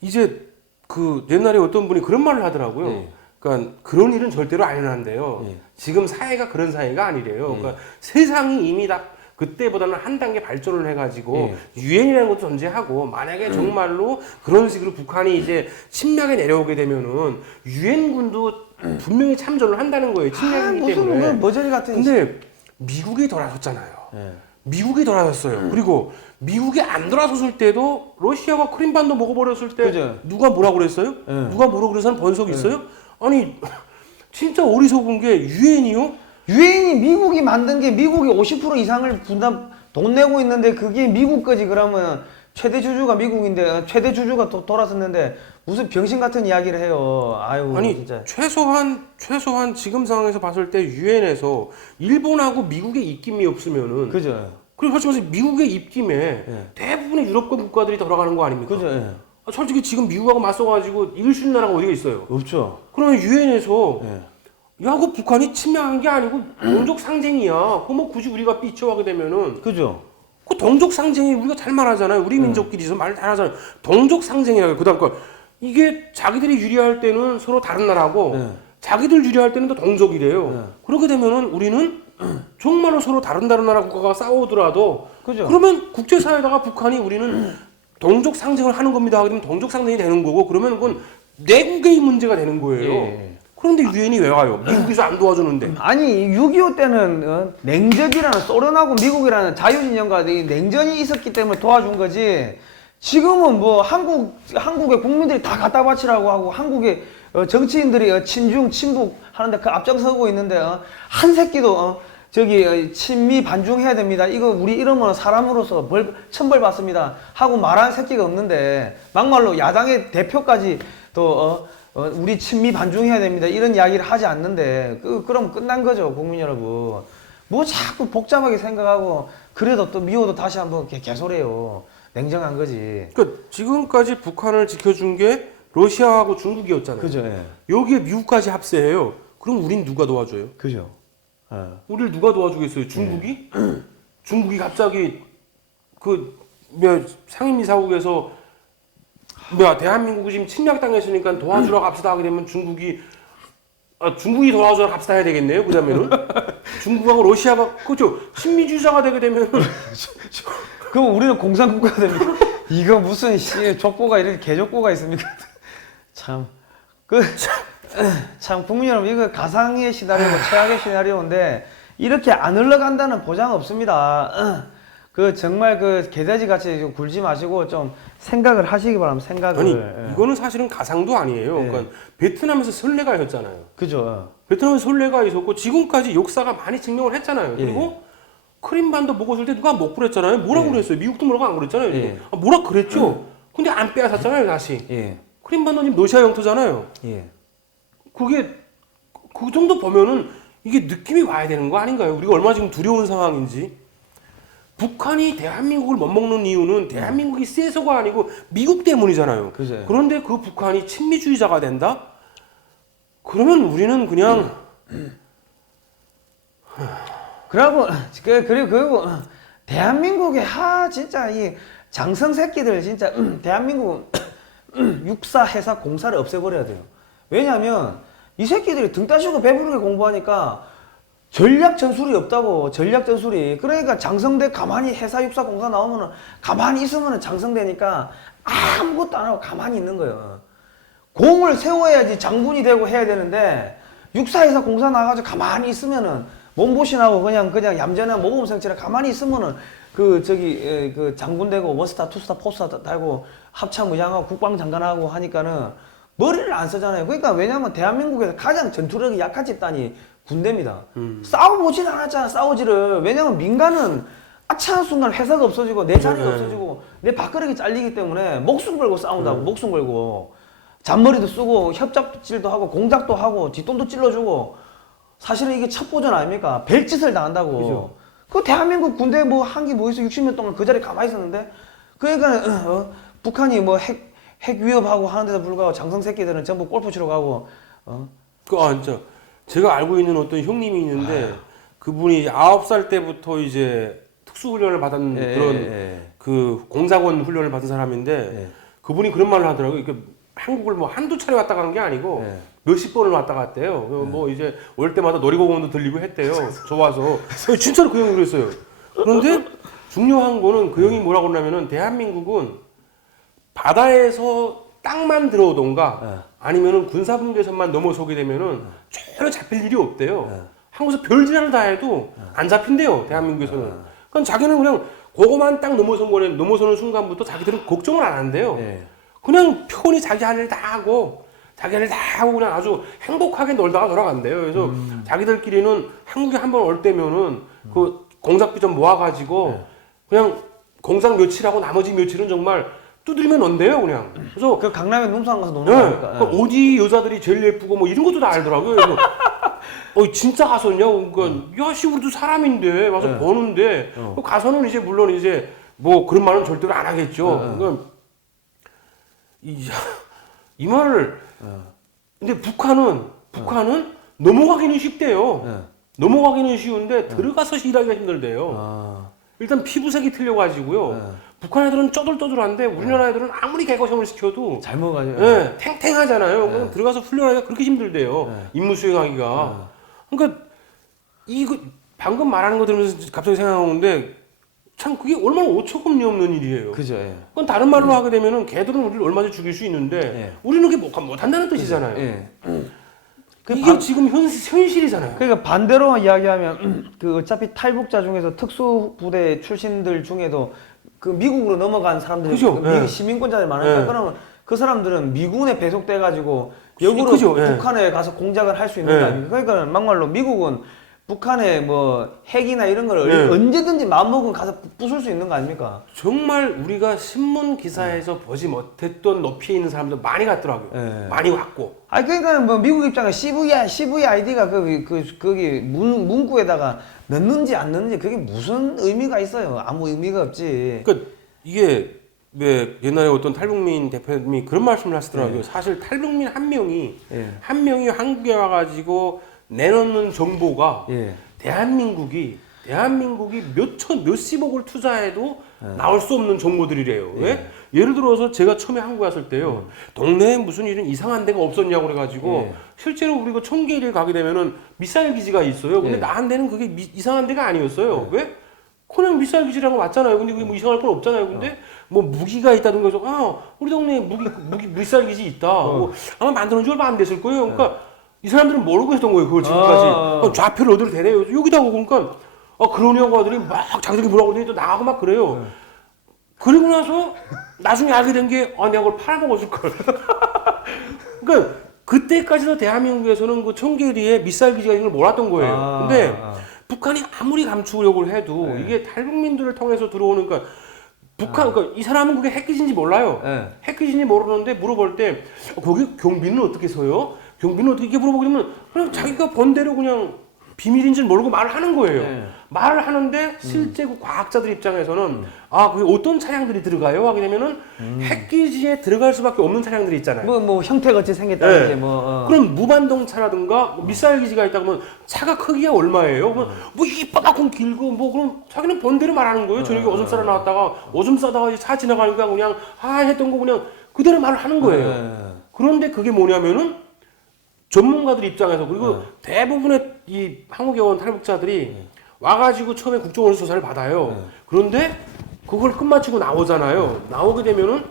이제 그 옛날에 어떤 분이 그런 말을 하더라고요. 그러니까 그런 일은 절대로 안 일어난대요. 지금 사회가 그런 사회가 아니래요. 그러니까 세상이 이미 다 그때보다는 한 단계 발전을 해가지고 유엔이라는 것도 존재하고 만약에 정말로 그런 식으로 북한이 이제 침략에 내려오게 되면은 유엔군도 분명히 참전을 한다는 거예요. 침략이기 때문에. 무슨 머저리 같은. 근데 미국이 돌아섰잖아요. 미국이 돌아섰어요. 그리고 미국이 안 돌아섰을 때도 러시아가 크림반도 먹어버렸을 때 그죠. 누가 뭐라 그랬어요? 누가 뭐라 그래서는 번석이 있어요? 아니 진짜 어리석은 게 유엔이요? 유엔이 미국이 만든 게 미국이 50% 이상을 돈 내고 있는데 그게 미국 거지. 그러면 최대 주주가 미국인데 최대 주주가 돌아섰는데 무슨 병신 같은 이야기를 해요. 아유 아니 진짜. 최소한 지금 상황에서 봤을 때 유엔에서 일본하고 미국의 입김이 없으면은 그죠. 그리고 솔직히 말해서 미국의 입김에 대부분의 유럽권 국가들이 돌아가는 거 아닙니까? 그죠. 솔직히 지금 미국하고 맞서가지고 이길 수 있는 나라가 어디가 있어요? 없죠. 그러면 유엔에서 야, 그 북한이 침략한 게 아니고 동족 상쟁이야. 그 뭐 굳이 우리가 삐쳐하게 되면은 그죠. 그 동족 상쟁이 우리가 잘 말하잖아요. 우리 민족끼리서 말 잘하잖아요. 동족 상쟁이라고. 그다음 거 이게 자기들이 유리할 때는 서로 다른 나라고 자기들 유리할 때는 또 동족이래요. 그렇게 되면은 우리는 정말로 서로 다른 나라 국가가 싸우더라도 그죠. 그러면 국제사회다가 북한이 우리는 동족 상쟁을 하는 겁니다. 그러면 동족 상쟁이 되는 거고 그러면 그건 내국의 문제가 되는 거예요. 그런데 유엔이 왜 와요? 미국에서 안 도와주는데. 아니 6.25 때는 냉전이라는 소련하고 미국이라는 자유진영과 냉전이 있었기 때문에 도와준 거지. 지금은 뭐 한국의 국민들이 다 갖다 바치라고 하고 한국의 정치인들이 친중 친북 하는데 그 앞장서고 있는데 한 새끼도 저기 친미 반중해야 됩니다. 이거 우리 이러면 사람으로서 천벌 받습니다 하고 말하는 새끼가 없는데 막말로 야당의 대표까지 또 우리 친미 반중해야 됩니다 이런 이야기를 하지 않는데 그럼 끝난 거죠. 국민 여러분 뭐 자꾸 복잡하게 생각하고 그래도 또 미워도 다시 한번 개소리해요. 냉정한 거지. 그러니까 지금까지 북한을 지켜준 게 러시아하고 중국이었잖아요. 그죠. 여기에 미국까지 합세해요. 그럼 우린 누가 도와줘요? 그죠. 우리를 누가 도와주겠어요? 중국이? 중국이 갑자기 상임이사국에서 대한민국이 지금 침략당했으니까 도와주러 갑시다 하게 되면 중국이 도와주러 갑시다 해야 되겠네요. 그러면은 중국하고 러시아가 그렇죠. 친미주의자가 되게 되면 그럼 우리는 공산국가가 됩니까? 이거 무슨 족보가 이렇게 개족보가 있습니까? 참 국민 여러분 이거 가상의 시나리오고 최악의 시나리오인데 이렇게 안 흘러간다는 보장 없습니다. 정말 개돼지 같이 좀 굴지 마시고 좀 생각을 하시기 바랍니다. 생각을. 아니 이거는 사실은 가상도 아니에요. 그러니까 베트남에서 선례가 있었잖아요. 그죠. 베트남에서 선례가 있었고 지금까지 역사가 많이 증명을 했잖아요. 그리고 크림반도 먹었을 때 누가 먹고 그랬잖아요. 뭐라고 그랬어요? 미국도 뭐라고 안 그랬잖아요. 뭐라 그랬죠. 근데 안 빼앗았잖아요, 다시. 크림반도 지금 러시아 영토잖아요. 그게 그 정도 보면은 이게 느낌이 와야 되는 거 아닌가요? 우리가 얼마나 지금 두려운 상황인지. 북한이 대한민국을 못 먹는 이유는 대한민국이 세서가 아니고 미국 때문이잖아요. 그죠. 그런데 그 북한이 친미주의자가 된다? 그러면 우리는 그냥 그리고 대한민국의 진짜 이 장성 새끼들 진짜 대한민국 육사 해사 공사를 없애버려야 돼요. 왜냐하면 이 새끼들이 등 따시고 배부르게 공부하니까 전략 전술이 없다고. 전략 전술이. 그러니까 장성대 가만히 해사 육사 공사 나오면은 가만히 있으면은 장성대니까 아무것도 안 하고 가만히 있는 거예요. 공을 세워야지 장군이 되고 해야 되는데 육사 해사 공사 나가지고 가만히 있으면은 몸보신하고 그냥 얌전한 모범생처럼 가만히 있으면은 그 장군 되고 원스타 투스타 포스타 달고 합참의장하고 국방장관하고 하니까는 머리를 안 쓰잖아요. 그러니까 왜냐면 대한민국에서 가장 전투력이 약한 집단이 군대입니다. 싸워보질 않았잖아. 싸우지를. 왜냐면 민간은 아차한 순간 회사가 없어지고 내 자리가 없어지고 내 밥그릇이 잘리기 때문에 목숨 걸고 싸운다고. 목숨 걸고 잔머리도 쓰고 협잡질도 하고 공작도 하고 뒷돈도 찔러주고. 사실은 이게 첩보전 아닙니까? 별짓을 당한다고. 그죠. 그 대한민국 군대 뭐 한기 뭐 있어 60년 동안 그 자리에 가만히 있었는데 그러니까 북한이 뭐 핵 위협하고 하는데도 불구하고 장성 새끼들은 전부 골프 치러 가고 진짜 제가 알고 있는 어떤 형님이 있는데 그분이 9살 때부터 이제 특수훈련을 받은 그런 그 공작원 훈련을 받은 사람인데 그분이 그런 말을 하더라고요. 한국을 뭐 한두 차례 왔다 간 게 아니고 몇십 번을 왔다 갔대요. 뭐 이제 올 때마다 놀이공원도 들리고 했대요. 좋아서. 진짜로 그 형이 그랬어요. 그런데 중요한 거는 그 형이 뭐라고 그러냐면은 대한민국은 바다에서 땅만 들어오던가 아니면은 군사분계선만 넘어서게 되면은 전혀 잡힐 일이 없대요. 한국에서 별짓을 다 해도 안 잡힌대요. 대한민국에서는. 그러니까 자기는 그냥 그거만 딱 넘어서는 순간부터 자기들은 걱정을 안 한대요. 그냥 편히 자기 할 일 다 하고 그냥 아주 행복하게 놀다가 돌아간대요. 그래서 자기들끼리는 한국에 한번 올 때면은 그 공작비 좀 모아가지고 그냥 공작 며칠하고 나머지 며칠은 정말 두드리면 온대요, 그냥. 그래서 그 강남에 농사한 가서 노는 거니까. 어디 여자들이 제일 예쁘고 뭐 이런 것도 다 알더라고요. 그래서 진짜 가서냐? 그러니까 야, 씨 우리도 사람인데 와서 버는데 가서는 이제 물론 이제 뭐 그런 말은 절대로 안 하겠죠. 그러니까 이 말을 근데 북한은 넘어가기는 쉽대요. 넘어가기는 쉬운데 들어가서 일하기가 힘들대요. 일단 피부색이 틀려가지고요. 북한 애들은 쪼들쪼들한데 우리나라 애들은 아무리 개고생을 시켜도 잘 먹어가지고. 탱탱하잖아요. 그럼 들어가서 훈련하기가 그렇게 힘들대요. 임무 수행하기가. 그러니까 이거 방금 말하는 거 들으면서 갑자기 생각하는데 참 그게 얼마나 오처금이 없는 일이에요. 그죠. 그건 다른 말로 하게 되면은 걔들은 우리를 얼마든지 죽일 수 있는데 우리는 그게 못한다는 뜻이잖아요. 이게 지금 현실이잖아요. 그러니까 반대로 이야기하면 어차피 탈북자 중에서 특수부대 출신들 중에도 그 미국으로 넘어간 사람들이 그죠? 미국 시민권자들이 많으니까 그러면 그 사람들은 미군에 배속돼 가지고 역으로 그죠? 북한에 가서 공작을 할 수 있는 거 아닙니까? 그러니까 막말로 미국은 북한에 뭐 핵이나 이런 걸 언제든지 마음먹으면 가서 부술 수 있는 거 아닙니까? 정말 우리가 신문 기사에서 보지 못했던 높이에 있는 사람들 많이 갔더라고요. 많이 왔고. 그러니까 뭐 미국 입장에 CVID가 거기 문구에다가 넣는지 안 넣는지 그게 무슨 의미가 있어요? 아무 의미가 없지. 그러니까 이게 왜 옛날에 어떤 탈북민 대표님이 그런 말씀을 하시더라고요. 사실 탈북민 한 명이 한국에 와가지고 내놓는 정보가 대한민국이 몇십억을 투자해도 나올 수 없는 정보들이래요. 왜? 예를 들어서 제가 처음에 한국에 왔을 때요. 동네에 무슨 이런 이상한 데가 없었냐고 그래가지고 실제로 우리가 청계리에 가게 되면은 미사일 기지가 있어요. 근데 나한테는 그게 이상한 데가 아니었어요. 왜? 그냥 미사일 기지라고 왔잖아요. 근데 그게 뭐 이상할 건 없잖아요. 근데 뭐 무기가 있다든가 해서 우리 동네에 미사일 기지 있다. 뭐 아마 만들어진 지 얼마 안 됐을 거예요. 그러니까 이 사람들은 모르고 있었던 거예요. 그걸 지금까지. 좌표를 어디로 대래요. 여기다 오고 그러니까 그러냐고 하더니 막 자기들이 뭐라고 그러더니 또 나가고 막 그래요. 그리고 나서 나중에 알게 된 게 내가 그걸 팔아먹었을 걸. 그러니까 그때까지도 대한민국에서는 그 청계리에 미사일 기지가 있는 걸 몰랐던 거예요. 근데 북한이 아무리 감추려고 해도 이게 탈북민들을 통해서 들어오는 그러니까 그러니까 이 사람은 그게 핵기지인지 몰라요. 핵기지인지 모르는데 물어볼 때 거기 경비는 어떻게 서요? 경비는 어떻게 이렇게 물어보게 되면 그냥 자기가 번 대로 그냥 비밀인지를 모르고 말을 하는 거예요. 네. 말을 하는데 실제 그 과학자들 입장에서는 아, 그게 어떤 차량들이 들어가요? 하게 되면은 핵기지에 들어갈 수밖에 없는 차량들이 있잖아요. 뭐 형태같이 생겼다든지 네. 뭐. 그럼 무반동차라든가 뭐 미사일 기지가 있다 그러면 차가 크기가 얼마예요? 그러면 뭐 이빠가고 길고 뭐 그럼 자기는 번대로 말하는 거예요. 저녁에 오줌 싸러 나왔다가 오줌 싸다가 이제 차 지나가니까 그냥 했던 거 그냥 그대로 말을 하는 거예요. 네. 그런데 그게 뭐냐면은 전문가들 입장에서 그리고 대부분의 이 한국여원 탈북자들이 와가지고 처음에 국정원에서 조사를 받아요. 그런데 그걸 끝마치고 나오잖아요. 나오게 되면은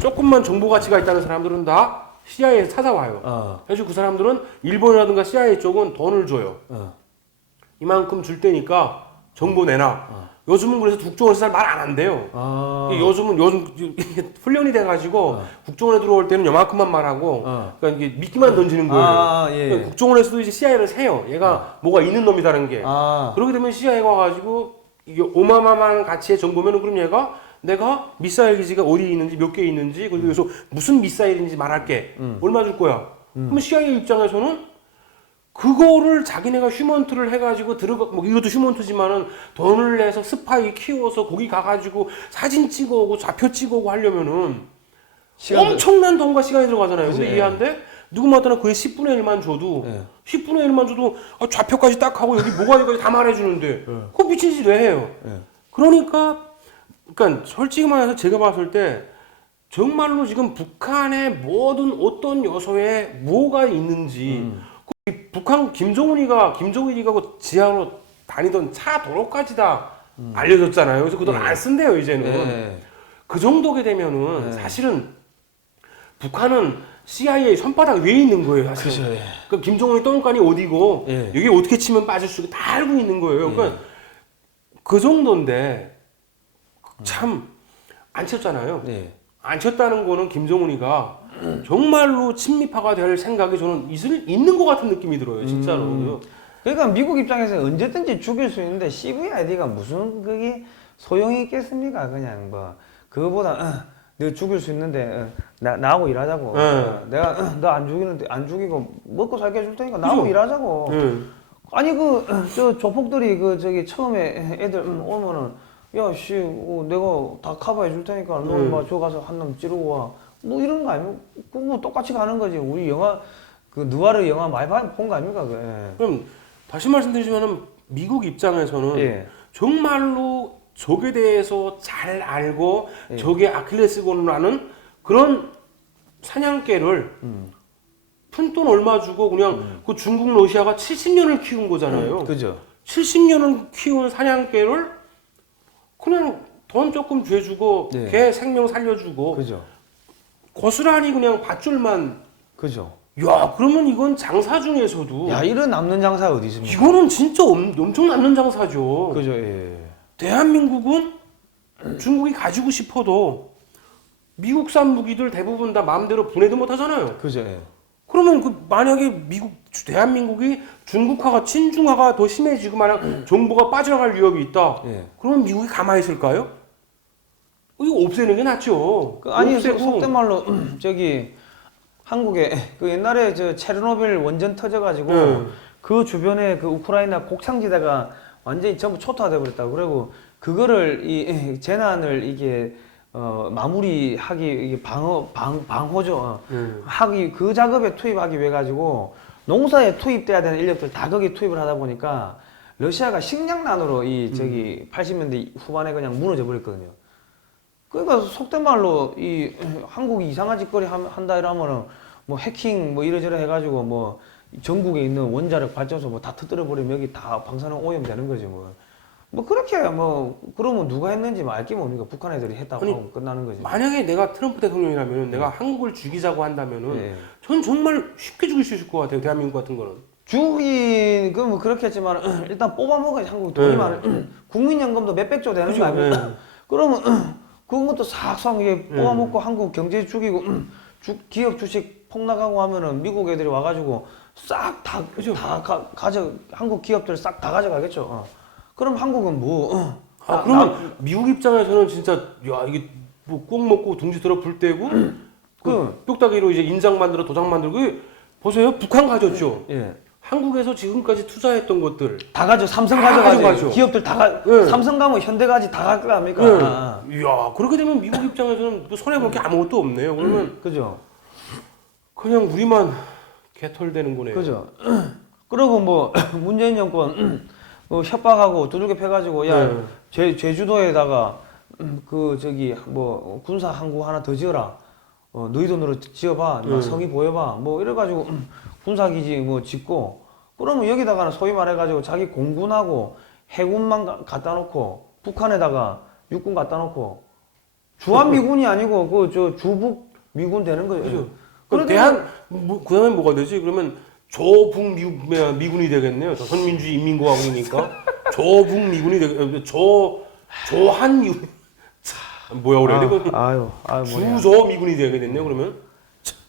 조금만 정보 가치가 있다는 사람들은 다 CIA에서 찾아와요. 그래서 그 사람들은 일본이라든가 CIA 쪽은 돈을 줘요. 이만큼 줄 테니까 정보 내놔. 요즘은 그래서 국정원에서 잘 말 안 한대요. 요즘 훈련이 돼가지고 국정원에 들어올 때는 요만큼만 말하고 그러니까 이게 미끼만 던지는 거예요. 예. 그러니까 국정원에서도 이제 CIA를 세요. 얘가 뭐가 있는 놈이다는 게. 아. 그렇게 되면 CIA가 와가지고 이게 어마어마한 가치의 정보면은 그럼 얘가 내가 미사일 기지가 어디 있는지 몇 개 있는지 그리고 여기서 무슨 미사일인지 말할게. 얼마 줄 거야? 그럼 CIA 입장에서는 그거를 자기네가 휴먼트를 해가지고 들어가 뭐 이것도 휴먼트지만은 돈을 내서 스파이 키워서 거기 가가지고 사진 찍어오고 좌표 찍어오고 하려면은 엄청난 돈과 시간이 들어가잖아요. 그치, 근데 예. 이해한데 누구마다나 그의 10분의 1만 줘도 10분의 1만 줘도 좌표까지 딱 하고 여기 뭐가 여기까지 다 말해주는데 그거 미친 짓 왜 해요? 그러니까 솔직히 말해서 제가 봤을 때 정말로 지금 북한의 모든 어떤 요소에 뭐가 있는지 북한 김정은이가 그 지하로 다니던 차 도로까지 다 알려졌잖아요. 그래서 그 돈 안 쓴대요 이제는. 그 정도게 되면은 사실은 북한은 CIA 손바닥 위에 있는 거예요. 사실. 그렇죠. 그 김정은이 똥간이 어디고 예. 여기 어떻게 치면 빠질 수 있고 다 알고 있는 거예요. 그러니까 그 정도인데 참 안 쳤잖아요. 안 쳤다는 거는 김정은이가 정말로 친미파가 될 생각이 저는 있는 것 같은 느낌이 들어요, 진짜로. 그러니까 미국 입장에서 언제든지 죽일 수 있는데 CVID가 무슨 그게 소용이 있겠습니까? 그냥 뭐 그거보다 너 죽일 수 있는데 나하고 일하자고. 내가 너 안 죽이는데 안 죽이고 먹고 살게 해줄 테니까 나하고 그죠? 일하자고. 아니 저 조폭들이 저기 처음에 애들 오면은 야씨 내가 다 커버해 줄 테니까 너저 가서 한 놈 찌르고 와. 뭐 이런 거 아니면 그뭐 똑같이 가는 거지. 우리 영화 그 누아르 영화 많이 본 거 아닙니까? 그럼 다시 말씀드리지만은 미국 입장에서는 예. 정말로 적에 대해서 잘 알고 적의 아킬레스건을 아는 그런 사냥개를 푼돈 얼마 주고 그냥 그 중국 러시아가 70년을 키운 거잖아요. 그죠. 70년을 키운 사냥개를 그냥 돈 조금 죄주고 네. 개 생명 살려주고 그죠. 고스란히 그냥 밧줄만. 그죠. 야, 그러면 이건 장사 중에서도 야 이런 남는 장사 어디 있습니까? 이거는 진짜 엄청 남는 장사죠. 그죠. 예. 대한민국은 중국이 가지고 싶어도 미국산 무기들 대부분 다 마음대로 분해도 못 하잖아요. 그죠. 예. 그러면 만약에 대한민국이 중국화가 친중화가 더 심해지고 만약 정보가 빠져나갈 위협이 있다. 예. 그러면 미국이 가만히 있을까요? 이거 없애는 게 낫죠. 아니 없애고. 속된 말로 저기 한국에 그 옛날에 저 체르노빌 원전 터져가지고 그 주변에 그 우크라이나 곡창지대가 완전히 전부 초토화돼 버렸다. 그리고 그거를 이 재난을 이게 마무리하기 이게 방호죠. 하기 그 작업에 투입하기 위해 가지고 농사에 투입돼야 되는 인력들 다 거기 투입을 하다 보니까 러시아가 식량난으로 이 저기 80년대 후반에 그냥 무너져 버렸거든요. 그러니까 속된 말로 이 한국이 이상한 짓거리 한다 이러면은 뭐 해킹 뭐 이래저래 해가지고 뭐 전국에 있는 원자력 발전소 뭐 다 터뜨려 버리면 여기 다 방사능 오염 되는 거지 뭐. 뭐 그렇게 뭐 그러면 누가 했는지 뭐 알 게 뭡니까? 북한 애들이 했다고 아니, 하고 끝나는 거지. 만약에 내가 트럼프 대통령이라면 내가 한국을 죽이자고 한다면은 예. 전 정말 쉽게 죽일 수 있을 것 같아요. 대한민국 같은 거는. 죽인 그뭐 그렇겠지만 일단 뽑아 먹어야지. 한국 돈이 많은 국민연금도 몇백조 되는 거 아닙니까? 그러면 그런 것도 싹싹 이게 뽑아 먹고 한국 경제 죽이고 기업 주식 폭락하고 하면은 미국 애들이 와가지고 싹 다 가져 한국 기업들 싹 다 가져가겠죠. 그럼 한국은 뭐? 그러면 미국 입장에서는 진짜 야 이게 뭐 꼭 먹고 둥지 들어 불 때고 그 뾱따기로 이제 인장 만들어 도장 만들고 보세요. 북한 가졌죠. 예. 한국에서 지금까지 투자했던 것들 다 가져. 삼성 다 가져가죠. 가져가죠. 기업들 다 가. 네. 삼성 가면 현대가지 다 갈 거 아닙니까? 네. 아, 이야 그렇게 되면 미국 입장에서는 또 손해 볼 게 아무것도 없네요. 그러면 그죠. 그냥 우리만 개털되는 거네요. 그죠. 그리고 뭐 문재인 정권 협박하고 두들겨 패가지고 야 네. 제주도에다가 그 저기 뭐 군사 항구 하나 더 지어라. 너희 돈으로 지어봐. 막 성의 보여봐. 뭐 이래가지고 군사기지 뭐 짓고 그러면 여기다가는 소위 말해가지고 자기 공군하고 해군만 갖다 놓고 북한에다가 육군 갖다 놓고 주한미군이 아니고 그 저 주북 미군 되는 거죠. 그죠. 그래도 대한 그 다음에 뭐가 되지? 그러면 조북 미군이 되겠네요. 조선민주주의 인민공화국이니까 조북 미군이 되겠 조한 미군. 참 뭐야 그래야 돼? 아유 뭐야. 주조 미군이 되겠네요. 그러면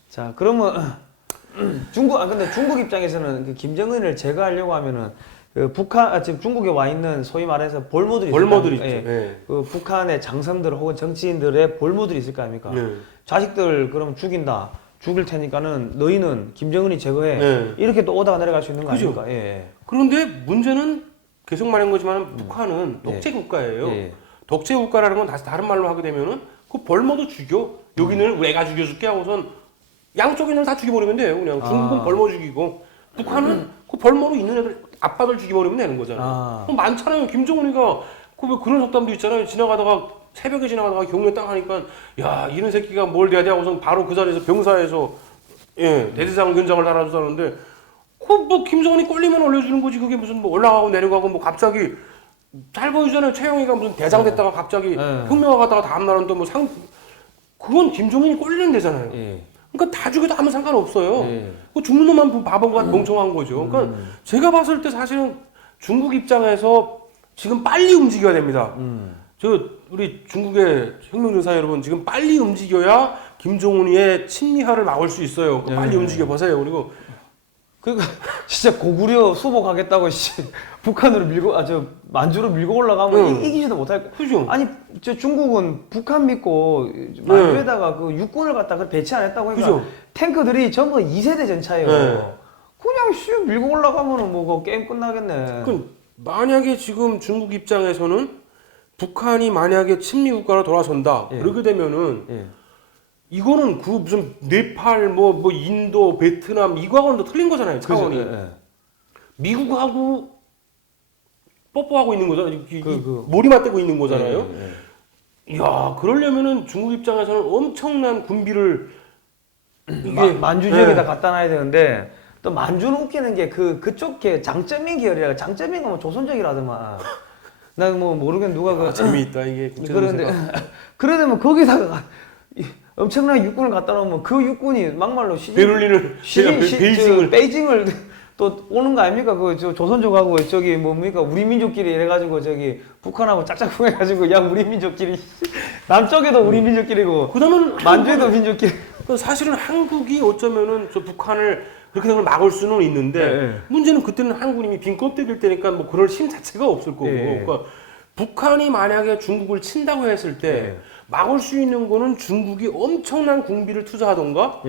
자 그러면 근데 중국 입장에서는 그 김정은을 제거하려고 하면은 그 지금 중국에 와 있는 소위 말해서 볼모들이 벌모들 있을 있죠. 거 아닙니까? 예. 그 북한의 장성들 혹은 정치인들의 볼모들이 있을 거 아닙니까? 네. 자식들 그럼 죽일 테니까는 너희는 김정은이 제거해. 네. 이렇게 또 오다가 내려갈 수 있는 거 그죠. 아닙니까? 예. 그런데 문제는 계속 말한 거지만 북한은 독재 국가예요. 예. 독재 국가라는 건 다른 말로 하게 되면은 그 벌모도 죽여. 여기는 내가 죽여줄게 하고선 양쪽에는 다 죽여버리면 돼요. 그냥 중국은 벌모 죽이고 북한은 그 벌모로 있는 애들 아빠들 죽여버리면 되는 거잖아요. 많잖아요. 김정은이가 왜 그런 속담도 있잖아요. 지나가다가 새벽에 지나가다가 경례 딱 하니까 야 이런 새끼가 뭘 돼야 돼 하고선 바로 그 자리에서 병사에서 대대장 견장을 달아주다는데 그 뭐 김정은이 꼴리면 올려주는 거지. 그게 무슨 뭐 올라가고 내려가고 뭐 갑자기 잘 보이잖아요. 최영희가 무슨 대장 됐다가 갑자기 혁명화 갔다가 다음날은 또 뭐 그건 김정은이 꼴리는 데잖아요. 예. 그러니까 다 죽여도 아무 상관없어요. 예. 그 죽는 놈만 바보가 멍청한 거죠. 그러니까 제가 봤을 때 사실은 중국 입장에서 지금 빨리 움직여야 됩니다. 우리 중국의 혁명전사 여러분 지금 빨리 움직여야 김정은이의 친미화를 막을 수 있어요. 빨리 움직여 보세요. 그리고 그러니까 진짜 고구려 수복하겠다고 북한으로 만주로 밀고 올라가면 이기지도 못할 거. 그죠? 아니 저 중국은 북한 믿고 만주에다가 그 육군을 갖다가 배치 안 했다고 하니까 그죠? 탱크들이 전부 2세대 전차예요. 네. 그냥 밀고 올라가면은 뭐 그 게임 끝나겠네. 만약에 지금 중국 입장에서는 북한이 만약에 친미 국가로 돌아선다. 그러게 되면은 이거는 그 무슨 네팔 뭐 인도 베트남 이거하고는 또 틀린 거잖아요. 차원이. 그죠? 미국하고 뽀뽀하고 있는 거잖아요. 머리 맞대고 있는 거잖아요. 이야 그러려면은 중국 입장에서는 엄청난 군비를 이게 만주 지역에다 갖다 놔야 되는데 또 만주는 웃기는 게 그쪽 장점민 계열이라 장점민가 뭐 조선족이라더만. 나 뭐 모르겠는데 누가 재미있다 이게. 그런데 그러면 거기다가 엄청나게 육군을 갖다 놓으면 그 육군이 막말로 베를린을 베이징을 또 오는 거 아닙니까? 그 조선족하고 저기 뭡니까 우리 민족끼리 이래가지고 저기 북한하고 짝짝꿍 해가지고 야 우리 민족끼리 남쪽에도 우리 민족끼리고 그다음은 만주에도 민족끼리. 사실은 한국이 어쩌면은 저 북한을 그렇게 되면 막을 수는 있는데 문제는 그때는 한국이 이미 빈 껍데기일 때니까 뭐 그럴 힘 자체가 없을 거고. 그러니까 북한이 만약에 중국을 친다고 했을 때 막을 수 있는 거는 중국이 엄청난 군비를 투자하던가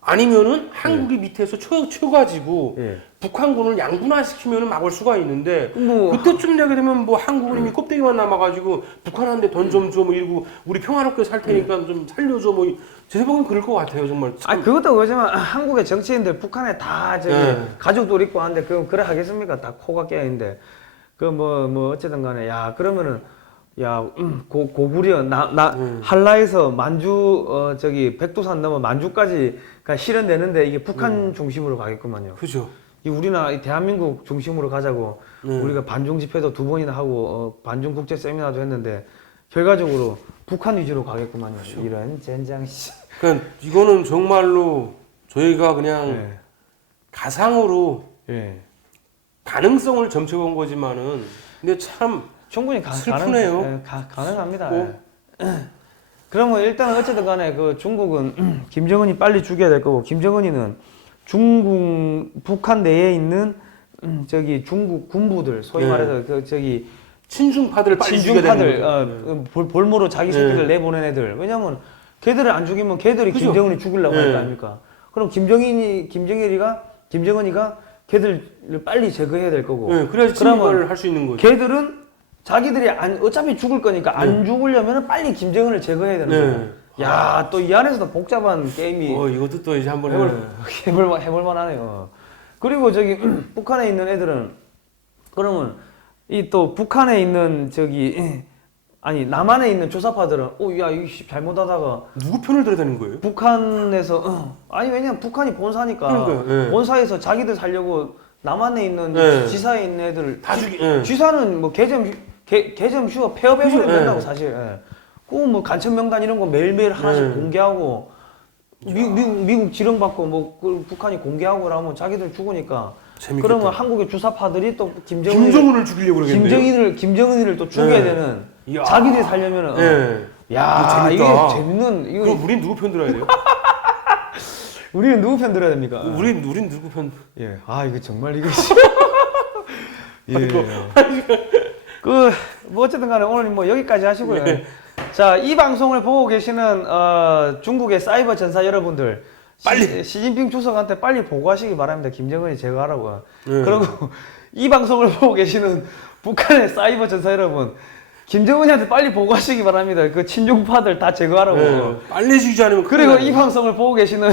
아니면은 한국이 밑에서 쳐가지고 북한군을 양분화시키면은 막을 수가 있는데 그때쯤 되게 되면 뭐 한국은 이미 껍데기만 남아가지고 북한한테 돈 좀 줘 뭐 이러고 우리 평화롭게 살 테니까 좀 살려줘 뭐 제 생각은 그럴 것 같아요 정말. 아 그것도 그렇지만 한국의 정치인들 북한에 다 저기 가족도 있고 하는데 그래 하겠습니까? 다 코가 깨 있는데 그 뭐 어쨌든 간에 야 그러면은 야 고구려 한라에서 만주 저기 백두산 넘어 만주까지가 실현되는데 이게 북한 중심으로 가겠구만요. 그죠. 이 우리나라 이 대한민국 중심으로 가자고 우리가 반중 집회도 2번이나 하고 반중 국제 세미나도 했는데 결과적으로 북한 위주로 가겠구만요. 그렇죠. 이런 젠장 씨. 그러니까 이거는 정말로 저희가 그냥 가상으로 가능성을 점쳐본 거지만은 근데 참 충분히 슬프네요. 가능합니다. 그러면 일단 어쨌든 간에 그 중국은 김정은이 빨리 죽여야 될 거고 김정은이는 북한 내에 있는 저기 중국 군부들 소위 말해서 그 저기 친중파들을 빨리 죽여야 되는 거죠. 볼모로 자기 새끼들 내보낸 애들. 왜냐면 걔들을 안 죽이면 걔들이 그죠? 김정은이 죽이려고 할 거 아닙니까? 그럼 김정은이가 걔들을 빨리 제거해야 될 거고. 네, 그래야지 침입을 할 수 있는 거죠. 걔들은 자기들이 어차피 죽을 거니까 안 죽으려면 빨리 김정은을 제거해야 되는 거예요. 야, 또 이 안에서도 복잡한 게임이 이것도 또 이제 한번 해볼 만하네요. 그리고 저기 북한에 있는 애들은 그러면 이 또 북한에 있는 아니 남한에 있는 조사파들은 야 이거 잘못하다가 누구 편을 들어야 되는 거예요? 북한에서 아니 왜냐면 북한이 본사니까 그러니까요, 예. 본사에서 자기들 살려고 남한에 있는 예. 지사에 있는 애들 다 죽이. 예. 지사는 뭐 개점 휴가 폐업해버리면 그죠, 된다고 예. 사실. 예. 그뭐 간첩 명단 이런 거 매일매일 하나씩 예. 공개하고 미국 지령받고 그 북한이 공개하고 그러면 자기들 죽으니까. 재밌겠다. 그러면 한국의 주사파들이 또 김정은을 죽이려고 그러겠네요. 김정은이를 또 죽여야 예. 되는 이야. 자기들이 살려면은 예. 야 이게 재밌다. 재밌는 이거 그럼 우린 누구 편 들어야 돼요? 우리는 누구 편 들어야 됩니까? 우린 누구 편? 예. 아 이거 정말 이거 예. 아이고. 뭐 어쨌든 간에 오늘 뭐 여기까지 하시고요. 네. 자, 이 방송을 보고 계시는 중국의 사이버 전사 여러분들 빨리! 시진핑 주석한테 빨리 보고하시기 바랍니다. 김정은이 제거하라고. 네. 그리고 이 방송을 보고 계시는 북한의 사이버 전사 여러분 김정은이한테 빨리 보고하시기 바랍니다. 그 친중파들 다 제거하라고. 네. 빨리 죽이지 않으면 그리고 큰일 이 나요. 방송을 보고 계시는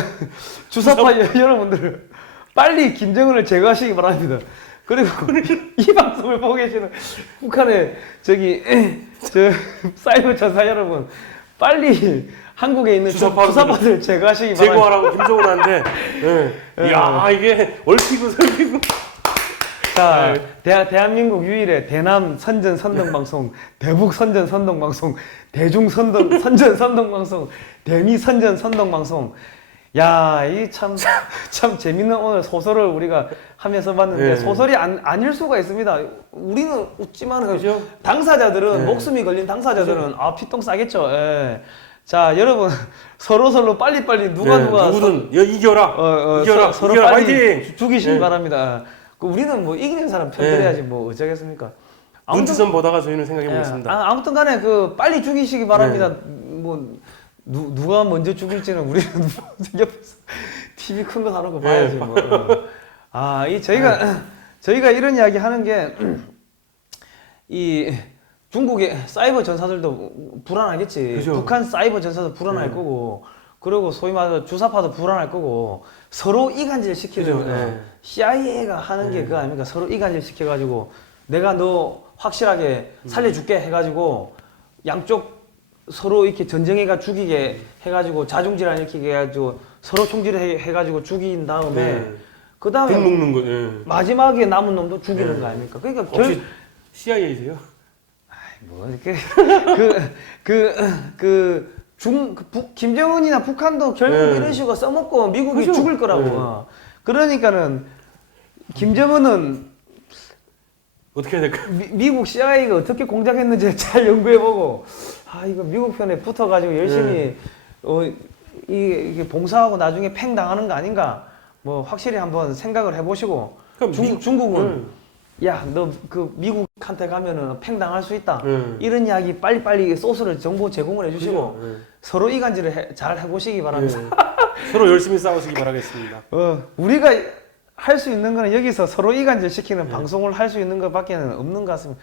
주사파 여러분들 빨리 김정은을 제거하시기 바랍니다. 그리고 이 방송을 보고 계시는 북한의 사이버 전사 여러분 빨리 한국에 있는 주사파들 제거하시기 바랍니다. 제거하라고 김정은한테. 네. 야 이게 얽히고 설키고. 자, 대한민국 유일의 대남 선전 선동 방송, 대북 선전 선동 방송, 대중 선전 선동 방송, 대미 선전 선동 방송. 야, 이 참 재밌는 오늘 소설을 우리가 하면서 봤는데 네. 소설이 아닐 수가 있습니다. 우리는 웃지만 그죠? 당사자들은 네. 목숨이 걸린 당사자들은 피똥 싸겠죠. 예. 자, 여러분 서로 빨리 누가 누구든 이겨라. 이겨라. 서로 이겨라. 빨리 화이팅. 죽이시기 네. 바랍니다. 우리는 뭐 이기는 사람 편들어야지 뭐 어쩌겠습니까? 눈치선 보다가 저희는 생각해 보겠습니다. 아무튼 간에 빨리 죽이시기 바랍니다. 뭐 누가 먼저 죽일지는 우리는 옆에서 TV 큰 거 사놓고 봐야지 뭐. 저희가 이런 이야기 하는 게 이 중국의 사이버 전사들도 불안하겠지. 그죠. 북한 사이버 전사도 불안할 거고, 그리고 소위 말해서 주사파도 불안할 거고, 서로 이간질 시키는 그죠. 네. CIA가 하는 게 그거 아닙니까? 서로 이간질 시켜가지고 내가 너 확실하게 살려줄게 해가지고 양쪽 서로 이렇게 전쟁해가 죽이게 해가지고 자중질환 일으키게 해가지고 서로 총질을 해가지고 죽인 다음에 그 다음에 등 묶는 거. 예. 마지막에 남은 놈도 죽이는 거 아닙니까? 그러니까 혹시 CIA세요? 뭐 이렇게 김정은이나 북한도 결국 네. 이런 식으로 써먹고 미국이 그죠? 죽을 거라고. 네. 그러니까는 김정은은 어떻게 해야 될까? 미국 CIA가 어떻게 공작했는지 잘 연구해보고 이거 미국 편에 붙어가지고 열심히 이게 봉사하고 나중에 팽 당하는 거 아닌가 뭐 확실히 한번 생각을 해보시고 중국은 야 너 그 미국한테 가면은 팽 당할 수 있다 이런 이야기 빨리 소스를 정보 제공을 해주시고 서로 이간질을 잘 해보시기 바랍니다. 서로 열심히 싸우시기 바라겠습니다. 우리가 할 수 있는 거는 여기서 서로 이간질 시키는 방송을 할 수 있는 것밖에는 없는 것 같습니다.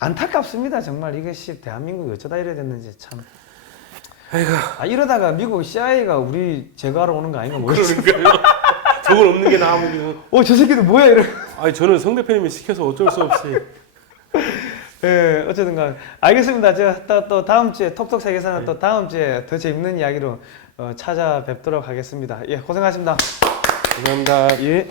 안타깝습니다. 정말 이것이 대한민국이 어쩌다 이래 됐는지 참. 아이고. 이러다가 미국 CIA가 우리 제거하러 오는 거 아닌가 모르겠어요. 그러니까요. 저건 없는 게 나아보기는. 저 새끼들 뭐야 이래. 저는 성 대표님이 시켜서 어쩔 수 없이. 예, 어쨌든 간 알겠습니다. 제가 또 다음 주에 톡톡 세계사는 또 다음 주에 더 재밌는 이야기로 찾아뵙도록 하겠습니다. 예, 고생하셨습니다. 감사합니다. 예.